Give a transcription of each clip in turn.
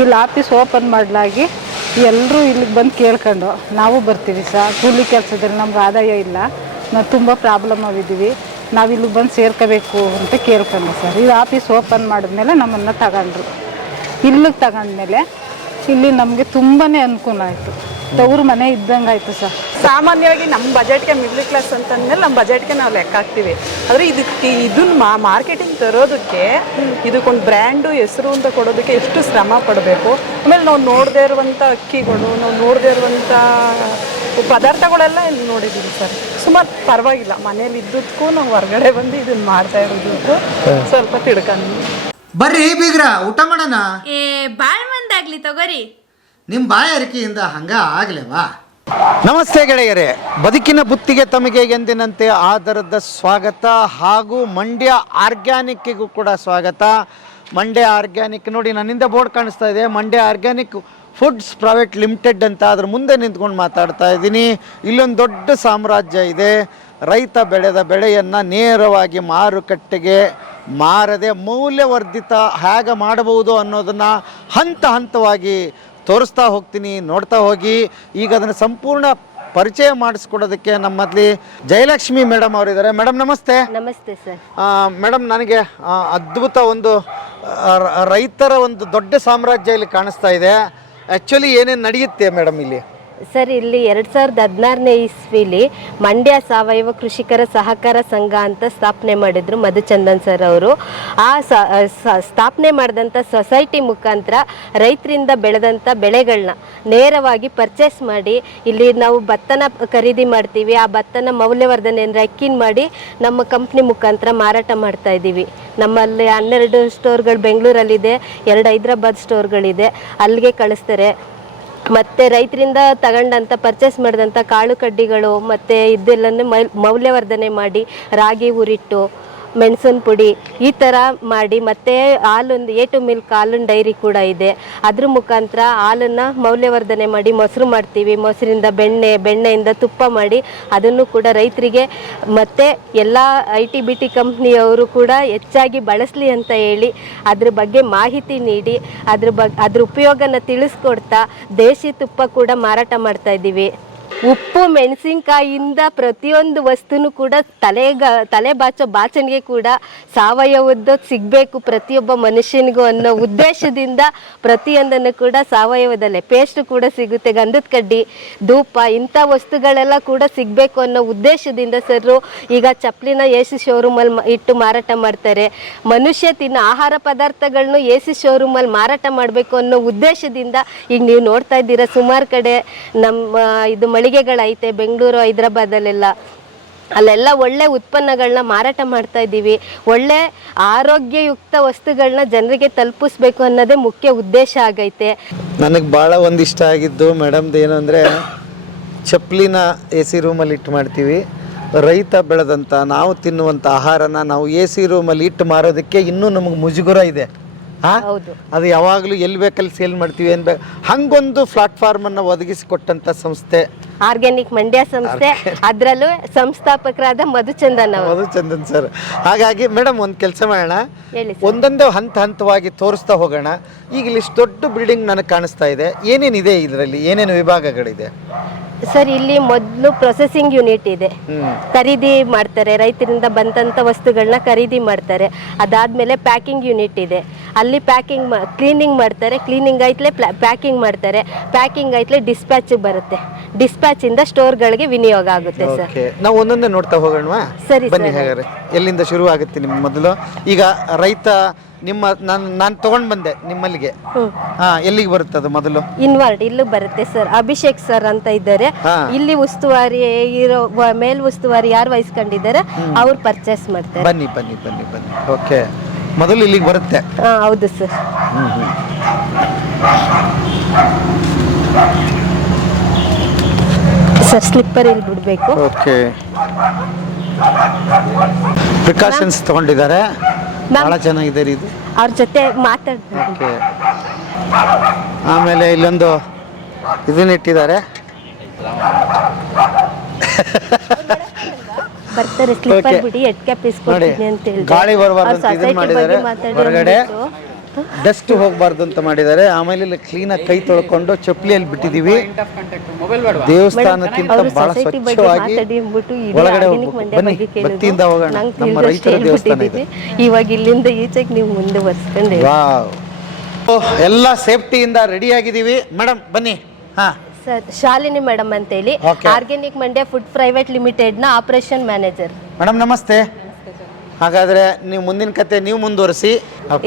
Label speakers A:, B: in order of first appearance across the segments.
A: ಇಲ್ಲಿ office open ಮಾಡಲಾಗಿ ಎಲ್ಲರೂ ಇಲ್ಲಿಗೆ ಬಂದು ಕೇಳ್ಕೊಂಡು, ನಾವು ಬರ್ತೀವಿ ಸರ್ ಕೂಲಿ ಕೆಲಸದಲ್ಲಿ ನಮ್ಗೆ ಆದಾಯ ಇಲ್ಲ, ನಾವು ತುಂಬ ಪ್ರಾಬ್ಲಮ್ ಆಗಿದ್ದೀವಿ ನಾವು ಇಲ್ಲಿಗೆ ಬಂದು ಸೇರ್ಕೋಬೇಕು ಅಂತ ಕೇಳ್ಕೊಂಡು ಸರ್. ಈ ಆಫೀಸ್ ಓಪನ್ ಮಾಡಿದ್ಮೇಲೆ ನಮ್ಮನ್ನು ತಗೊಂಡ್ರು. ಇಲ್ಲಿಗೆ ತಗೊಂಡ್ಮೇಲೆ ಇಲ್ಲಿ ನಮಗೆ ತುಂಬಾ ಅನುಕೂಲ ಆಯಿತು. ತವ್ರ ಮನೆ ಇದ್ದಂಗೆ ಆಯಿತು ಸರ್.
B: ಸಾಮಾನ್ಯವಾಗಿ ನಮ್ಮ ಬಜೆಟ್ಗೆ ಮಿಡ್ಲ್ ಕ್ಲಾಸ್ ಅಂತಂದ್ಮೇಲೆ ನಮ್ಮ ಬಜೆಟ್ಗೆ ನಾವು ಲೆಕ್ಕ ಹಾಕ್ತೀವಿ. ಆದರೆ ಇದಕ್ಕೆ ಇದನ್ನ ಮಾ ಮಾರ್ಕೆಟಿಂಗ್ ತರೋದಕ್ಕೆ ಇದಕ್ಕೊಂದು ಬ್ರ್ಯಾಂಡು ಹೆಸರು ಅಂತ ಕೊಡೋದಕ್ಕೆ ಎಷ್ಟು ಶ್ರಮ ಪಡಬೇಕು? ಆಮೇಲೆ ನಾವು ನೋಡದೇ ಇರುವಂಥ ಅಕ್ಕಿಗಳು ನಾವು ನೋಡದೇ ಇರುವಂಥ ಪದಾರ್ಥಗಳೆಲ್ಲ ಇಲ್ಲಿ ನೋಡಿದ್ದೀವಿ ಸರ್. ಸುಮಾರು ಪರವಾಗಿಲ್ಲ. ಮನೇಲಿ ಇದ್ದಕ್ಕೂ ನಾವು ಹೊರಗಡೆ ಬಂದು ಇದನ್ನ ಮಾಡ್ತಾ ಇರೋದಕ್ಕೂ ಸ್ವಲ್ಪ ತಿಳ್ಕೊಂಡು.
C: ಬರ್ರಿ ಬೀಗ್ರ ಊಟ ಮಾಡೋಣ?
D: ಏ ಬಾಳ್ ಮಂದಾಗ್ಲಿ ತಗೋರಿ.
C: ನಿಮ್ಮ ಬಾಯಾರಿಕೆಯಿಂದ ಹಂಗ ಆಗ್ಲೇವಾ? ನಮಸ್ತೆ ಗೆಳೆಯರೇ, ಬದುಕಿನ ಬುತ್ತಿಗೆ ತಮಗೆ ಎಂದಿನಂತೆ ಆದರದ ಸ್ವಾಗತ ಹಾಗೂ ಮಂಡ್ಯ ಆರ್ಗ್ಯಾನಿಕ್ಕಿಗೂ ಕೂಡ ಸ್ವಾಗತ. ಮಂಡ್ಯ ಆರ್ಗ್ಯಾನಿಕ್ ನೋಡಿ, ನನ್ನಿಂದ ಬೋರ್ಡ್ ಕಾಣಿಸ್ತಾ ಇದೆ. Mandya organic foods private limited ಅಂತ ಅದ್ರ ಮುಂದೆ ನಿಂತ್ಕೊಂಡು ಮಾತಾಡ್ತಾ ಇದ್ದೀನಿ. ಇಲ್ಲೊಂದು ದೊಡ್ಡ ಸಾಮ್ರಾಜ್ಯ ಇದೆ. ರೈತ ಬೆಳೆದ ಬೆಳೆಯನ್ನು ನೇರವಾಗಿ ಮಾರುಕಟ್ಟೆಗೆ ಮಾರದೆ ಮೌಲ್ಯವರ್ಧಿತ ಹೇಗೆ ಮಾಡಬಹುದು ಅನ್ನೋದನ್ನು ಹಂತ ಹಂತವಾಗಿ ತೋರಿಸ್ತಾ ಹೋಗ್ತೀನಿ ನೋಡ್ತಾ ಹೋಗಿ. ಈಗ ಅದನ್ನು ಸಂಪೂರ್ಣ ಪರಿಚಯ ಮಾಡಿಸ್ಕೊಡೋದಕ್ಕೆ ನಮ್ಮಲ್ಲಿ ಜಯಲಕ್ಷ್ಮಿ ಮೇಡಮ್ ಅವರಿದ್ದಾರೆ. ಮೇಡಮ್ ನಮಸ್ತೆ.
E: ನಮಸ್ತೆ ಸರ್.
C: ಮೇಡಮ್ ನನಗೆ ಅದ್ಭುತ ಒಂದು ರೈತರ ಒಂದು ದೊಡ್ಡ ಸಾಮ್ರಾಜ್ಯ ಇಲ್ಲಿ ಕಾಣಿಸ್ತಾ ಇದೆ. ಆ್ಯಕ್ಚುಲಿ ಏನೇನು ನಡೆಯುತ್ತೆ ಮೇಡಮ್ ಇಲ್ಲಿ?
E: ಸರ್, ಇಲ್ಲಿ ಎರಡು ಸಾವಿರದ ಹದಿನಾರನೇ ಇಸ್ವಿಲಿ ಮಂಡ್ಯ ಸಾವಯವ ಕೃಷಿಕರ ಸಹಕಾರ ಸಂಘ ಅಂತ ಸ್ಥಾಪನೆ ಮಾಡಿದ್ರು ಮಧುಚಂದನ್ ಸರ್ ಅವರು. ಆ ಸ್ಥಾಪನೆ ಮಾಡಿದಂಥ ಸೊಸೈಟಿ ಮುಖಾಂತರ ರೈತರಿಂದ ಬೆಳೆದಂಥ ಬೆಳೆಗಳನ್ನ ನೇರವಾಗಿ ಪರ್ಚೇಸ್ ಮಾಡಿ, ಇಲ್ಲಿ ನಾವು ಭತ್ತನ ಖರೀದಿ ಮಾಡ್ತೀವಿ, ಆ ಭತ್ತನ ಮೌಲ್ಯವರ್ಧನೆ ಅಂದರೆ ಅಕ್ಕಿನ ಮಾಡಿ ನಮ್ಮ ಕಂಪ್ನಿ ಮುಖಾಂತರ ಮಾರಾಟ ಮಾಡ್ತಾ ಇದ್ದೀವಿ. ನಮ್ಮಲ್ಲಿ ಹನ್ನೆರಡು ಸ್ಟೋರ್ಗಳು ಬೆಂಗಳೂರಲ್ಲಿದೆ, ಎರಡು ಹೈದ್ರಾಬಾದ್ ಸ್ಟೋರ್ಗಳಿದೆ, ಅಲ್ಲಿಗೆ ಕಳಿಸ್ತಾರೆ. ಮತ್ತೆ ರೈತರಿಂದ ತಗೊಂಡಂತ ಪರ್ಚೇಸ್ ಮಾಡಿದಂಥ ಕಾಳು ಕಡ್ಡಿಗಳು ಮತ್ತೆ ಇದೆಲ್ಲನೂ ಮೌಲ್ಯವರ್ಧನೆ ಮಾಡಿ ರಾಗಿ ಹುರಿಟ್ಟು ಮೆಣಸಿನ ಪುಡಿ ಈ ಥರ ಮಾಡಿ ಮತ್ತೆ ಹಾಲೊಂದು ಎ ಟು ಮಿಲ್ಕ್ ಹಾಲಿನ ಡೈರಿ ಕೂಡ ಇದೆ. ಅದ್ರ ಮುಖಾಂತರ ಹಾಲನ್ನು ಮೌಲ್ಯವರ್ಧನೆ ಮಾಡಿ ಮೊಸರು ಮಾಡ್ತೀವಿ. ಮೊಸರಿಂದ ಬೆಣ್ಣೆ, ಬೆಣ್ಣೆಯಿಂದ ತುಪ್ಪ ಮಾಡಿ ಅದನ್ನು ಕೂಡ ರೈತರಿಗೆ ಮತ್ತೆ ಎಲ್ಲ ಐ ಟಿ ಬಿ ಟಿ ಕಂಪ್ನಿಯವರು ಕೂಡ ಹೆಚ್ಚಾಗಿ ಬಳಸಲಿ ಅಂತ ಹೇಳಿ ಅದ್ರ ಬಗ್ಗೆ ಮಾಹಿತಿ ನೀಡಿ, ಅದ್ರ ಬಗ್ಗೆ ಅದ್ರ ಉಪಯೋಗನ ತಿಳಿಸ್ಕೊಡ್ತಾ ದೇಶಿ ತುಪ್ಪ ಕೂಡ ಮಾರಾಟ ಮಾಡ್ತಾ ಇದ್ದೀವಿ. ಉಪ್ಪು ಮೆಣಸಿನ್ಕಾಯಿಂದ ಪ್ರತಿಯೊಂದು ವಸ್ತುನು ಕೂಡ ತಲೆಗ ತಲೆ ಬಾಚೋ ಬಾಚಣಿಗೆ ಕೂಡ ಸಾವಯವದ್ದು ಸಿಗಬೇಕು ಪ್ರತಿಯೊಬ್ಬ ಮನುಷ್ಯನಿಗೂ ಅನ್ನೋ ಉದ್ದೇಶದಿಂದ ಪ್ರತಿಯೊಂದನ್ನು ಕೂಡ ಸಾವಯವದಲ್ಲೇ. ಪೇಸ್ಟ್ ಕೂಡ ಸಿಗುತ್ತೆ, ಗಂಧದ ಕಡ್ಡಿ, ಧೂಪ, ಇಂಥ ವಸ್ತುಗಳೆಲ್ಲ ಕೂಡ ಸಿಗಬೇಕು ಅನ್ನೋ ಉದ್ದೇಶದಿಂದ ಸರ್ ಈಗ ಚಪ್ಪಲಿನ ಎ ಸಿ ಶೋರೂಮಲ್ಲಿ ಇಟ್ಟು ಮಾರಾಟ ಮಾಡ್ತಾರೆ. ಮನುಷ್ಯ ತಿನ್ನೋ ಆಹಾರ ಪದಾರ್ಥಗಳನ್ನು ಎ ಸಿ ಶೋರೂಮಲ್ಲಿ ಮಾರಾಟ ಮಾಡಬೇಕು ಅನ್ನೋ ಉದ್ದೇಶದಿಂದ ಈಗ ನೀವು ನೋಡ್ತಾ ಇದ್ದೀರಾ ಸುಮಾರು ಕಡೆ ನಮ್ಮ ಇದು ಮಳಿಗೆಗಳೈತೆ ಬೆಂಗಳೂರು ಹೈದ್ರಾಬಾದಲ್ಲೆಲ್ಲ. ಅಲ್ಲೆಲ್ಲ ಒಳ್ಳೆ ಉತ್ಪನ್ನಗಳನ್ನ ಮಾರಾಟ ಮಾಡ್ತಾ ಇದ್ದೀವಿ. ಒಳ್ಳೆ ಆರೋಗ್ಯಯುಕ್ತ ವಸ್ತುಗಳನ್ನ ಜನರಿಗೆ ತಲುಪಿಸ್ಬೇಕು ಅನ್ನೋದೇ ಮುಖ್ಯ ಉದ್ದೇಶ ಆಗೈತೆ.
C: ನನಗೆ ಭಾಳ ಒಂದಿಷ್ಟ ಆಗಿದ್ದು ಮೇಡಮ್ದು ಏನು ಅಂದರೆ ಚಪ್ಪಲಿನ ಎ ಸಿ ರೂಮಲ್ಲಿ ಇಟ್ಟು ಮಾಡ್ತೀವಿ. ರೈತ ಬೆಳೆದಂಥ ನಾವು ತಿನ್ನುವಂಥ ಆಹಾರನ ನಾವು ಎ ಸಿ ರೂಮಲ್ಲಿ ಇಟ್ಟು ಮಾರೋದಕ್ಕೆ ಇನ್ನೂ ನಮಗೆ ಮುಜುಗುರ ಇದೆ. ಹಾ?
E: ಹೌದು.
C: ಅದು ಯಾವಾಗಲೂ ಎಲ್ಲಿ ಬೇಕಲ್ಲಿ ಸೇಲ್ ಮಾಡ್ತೀವಿ ಅನ್ಬೇಕು ಹಂಗೊಂದು ಪ್ಲಾಟ್ಫಾರ್ಮನ್ನು ಒದಗಿಸಿಕೊಟ್ಟಂಥ ಸಂಸ್ಥೆ
E: ಆರ್ಗ್ಯಾನಿಕ್ ಮಂಡ್ಯ ಸಂಸ್ಥೆ ಅದರಲ್ಲೂ ಸಂಸ್ಥಾಪಕರಾದ ಮಧುಚಂದನ್ ಅವರು.
C: ಮಧುಚಂದನ್ ಸರ್ ಹಾಗಾಗಿ ಮೇಡಮ್ ಒಂದು ಕೆಲಸ ಮಾಡೋಣ.
E: ಹೇಳಿ
C: ಒಂದೊಂದೇ ಹಂತ ಹಂತವಾಗಿ ತೋರಿಸ್ತಾ ಹೋಗೋಣ. ಈಗ ಇಲ್ಲಿ ಇಷ್ಟು ದೊಡ್ಡ ಬಿಲ್ಡಿಂಗ್ ನನಗೆ ಕಾಣಿಸ್ತಾ ಇದೆ. ಏನೇನಿದೆ ಇದರಲ್ಲಿ? ಏನೇನು ವಿಭಾಗಗಳಿದೆ?
E: ಸರ್ ಇಲ್ಲಿ ಮೊದಲು ಪ್ರೊಸೆಸಿಂಗ್ ಯೂನಿಟ್ ಇದೆ. ಖರೀದಿ ಮಾಡ್ತಾರೆ. ರೈತರಿಂದ ಬಂದಂಥ ವಸ್ತುಗಳನ್ನ ಖರೀದಿ ಮಾಡ್ತಾರೆ. ಅದಾದಮೇಲೆ ಪ್ಯಾಕಿಂಗ್ ಯೂನಿಟ್ ಇದೆ. ಅಲ್ಲಿ ಪ್ಯಾಕಿಂಗ್ ಕ್ಲೀನಿಂಗ್ ಮಾಡ್ತಾರೆ. ಕ್ಲೀನಿಂಗ್ ಆಯ್ತಲೆ ಪ್ಯಾಕಿಂಗ್ ಮಾಡ್ತಾರೆ. ಪ್ಯಾಕಿಂಗ್ ಆಯ್ತಲೇ ಡಿಸ್ಪ್ಯಾಚ್ ಬರುತ್ತೆ ಸ್ಟೋರ್ ಸ್ಟೋರ್ಗಳಿಗೆ ವಿನಿಯೋಗ ಆಗುತ್ತೆ ಸರ್.
C: ಓಕೆ. ನಾವು ಒಂದೊಂದೇ ನೋಡ್ತಾ ಹೋಗೋಣವಾ?
E: ಸರಿ,
C: ಬನ್ನಿ
E: ಸರ್.
C: ಹಾಗಾದ್ರೆ. ಎಲ್ಲಿಂದ ಶುರು ಆಗುತ್ತೆ ನಿಮ್ಮ ಮೊದಲು? ಈಗ ರೈತ ನಿಮ್ಮ ನಾನು ನಾನು ತಗೊಂಡ್ ಬಂದೆ ನಿಮ್ಮಲ್ಲಿಗೆ. ಹಾ ಎಲ್ಲಿಗೆ ಬರುತ್ತೆ ಅದು ಮೊದಲು?
E: ಇನ್ವರ್ಡ್ ಇಲ್ಲೂ ಬರುತ್ತೆ ಸರ್. ಅಭಿಷೇಕ್ ಸರ್ ಅಂತ ಇದ್ದಾರೆ.
C: ಹಾ.
E: ಇಲ್ಲಿ ಉಸ್ತುವಾರಿ ಇರೋ ವ- ಮೇಲ್ ಉಸ್ತುವಾರಿ ಯಾರು ವಹಿಸ್ಕೊಂಡಿದ್ದಾರೆ ಅವ್ರು ಪರ್ಚೇಸ್ ಮಾಡ್ತಾರೆ.
C: ಬನ್ನಿ ಬನ್ನಿ ಬನ್ನಿ ಬನ್ನಿ. ಓಕೆ. ಮೊದಲು ಇಲ್ಲಿಗೆ ಬರುತ್ತೆ?
E: ಹಾ, ಹೌದು ಸರ್. ಸರ್ ಸ್ಲಿಪ್ಪರ್ ಇಲ್ಲಿ ಬಿಡಬೇಕು.
C: ಓಕೆ. ಪ್ರಿಕಾಷನ್ಸ್ ತಗೊಂಡಿದ್ದಾರೆ. ಬಹಳ ಚೆನ್ನಾಗಿದೆ ರೀ ಇದು.
E: ಅವ್ರ ಜೊತೆ ಮಾತಾಡ್ತಾರೆ
C: ಓಕೆ. ಆಮೇಲೆ ಇಲ್ಲೊಂದು ಇದನ್ನ ಇಟ್ಟಿದ್ದಾರೆ.
E: ಬರ್ತಾರೆ ಸ್ಲಿಪ್ಪರ್ ಬಿಡಿ ಎಟ್ ಕ್ಯಾಪ್
C: ಇಸ್ಕೊಂಡಿದ್ದೀನಿ
E: ಇಸ್ಕೊಡ್ತೀನಿ ಅಂತ ಹೇಳಿ
C: ಗಾಳಿ ಬರಬಾರ್ದು ಅಂತ ಇದನ್ನ ಮಾಡಿದ್ದಾರೆ ಹೊರಗಡೆ. ಡಸ್ಟ್ ಹೋಗಬಾರ್ದು ಅಂತ ಮಾಡಿದ್ದಾರೆ. ಆಮೇಲೆ ಇಲ್ಲಿ ಕ್ಲೀನಾಗಿ ಕೈ ತೊಳ್ಕೊಂಡು ಚಪ್ಪಲಿಯಲ್ಲಿ ಬಿಟ್ಟಿದೀವಿ. ದೇವಸ್ಥಾನಕ್ಕಿಂತ ಬಹಳ ಸ್ವಚ್ಛವಾಗಿ ಒಳಗಡೆ ಬನ್ನಿ ಭಕ್ತಿಯಿಂದ ಹೋಗೋಣ. ನಮ್ಮ ರೈತರ ದೇವಸ್ಥಾನ ಇದೆ.
E: ಇವಾಗ ಇಲ್ಲಿಂದ ಈಚೆಗೆ ನೀವು ಮುಂದೆ ಬರ್ಸ್ಕೊಂಡು
C: ಎಲ್ಲ ಸೇಫ್ಟಿಯಿಂದ ರೆಡಿ ಆಗಿದ್ದೀವಿ. ಮೇಡಮ್ ಬನ್ನಿ. ಹಾ.
E: ಶಾಲಿನಿ ಮೇಡಮ್ ಅಂತೇಳಿ.
C: ಹೇಳಿ
E: ಆರ್ಗ್ಯಾನಿಕ್ ಮಂಡ್ಯ ಫುಡ್ ಪ್ರೈವೇಟ್ ಲಿಮಿಟೆಡ್ನ ಆಪರೇಷನ್ ಮ್ಯಾನೇಜರ್.
C: ಮೇಡಮ್ ನಮಸ್ತೆ. ಹಾಗಾದ್ರೆ ನೀವು ಮುಂದಿನ ಕತೆ ನೀವು ಮುಂದುವರಿಸಿ.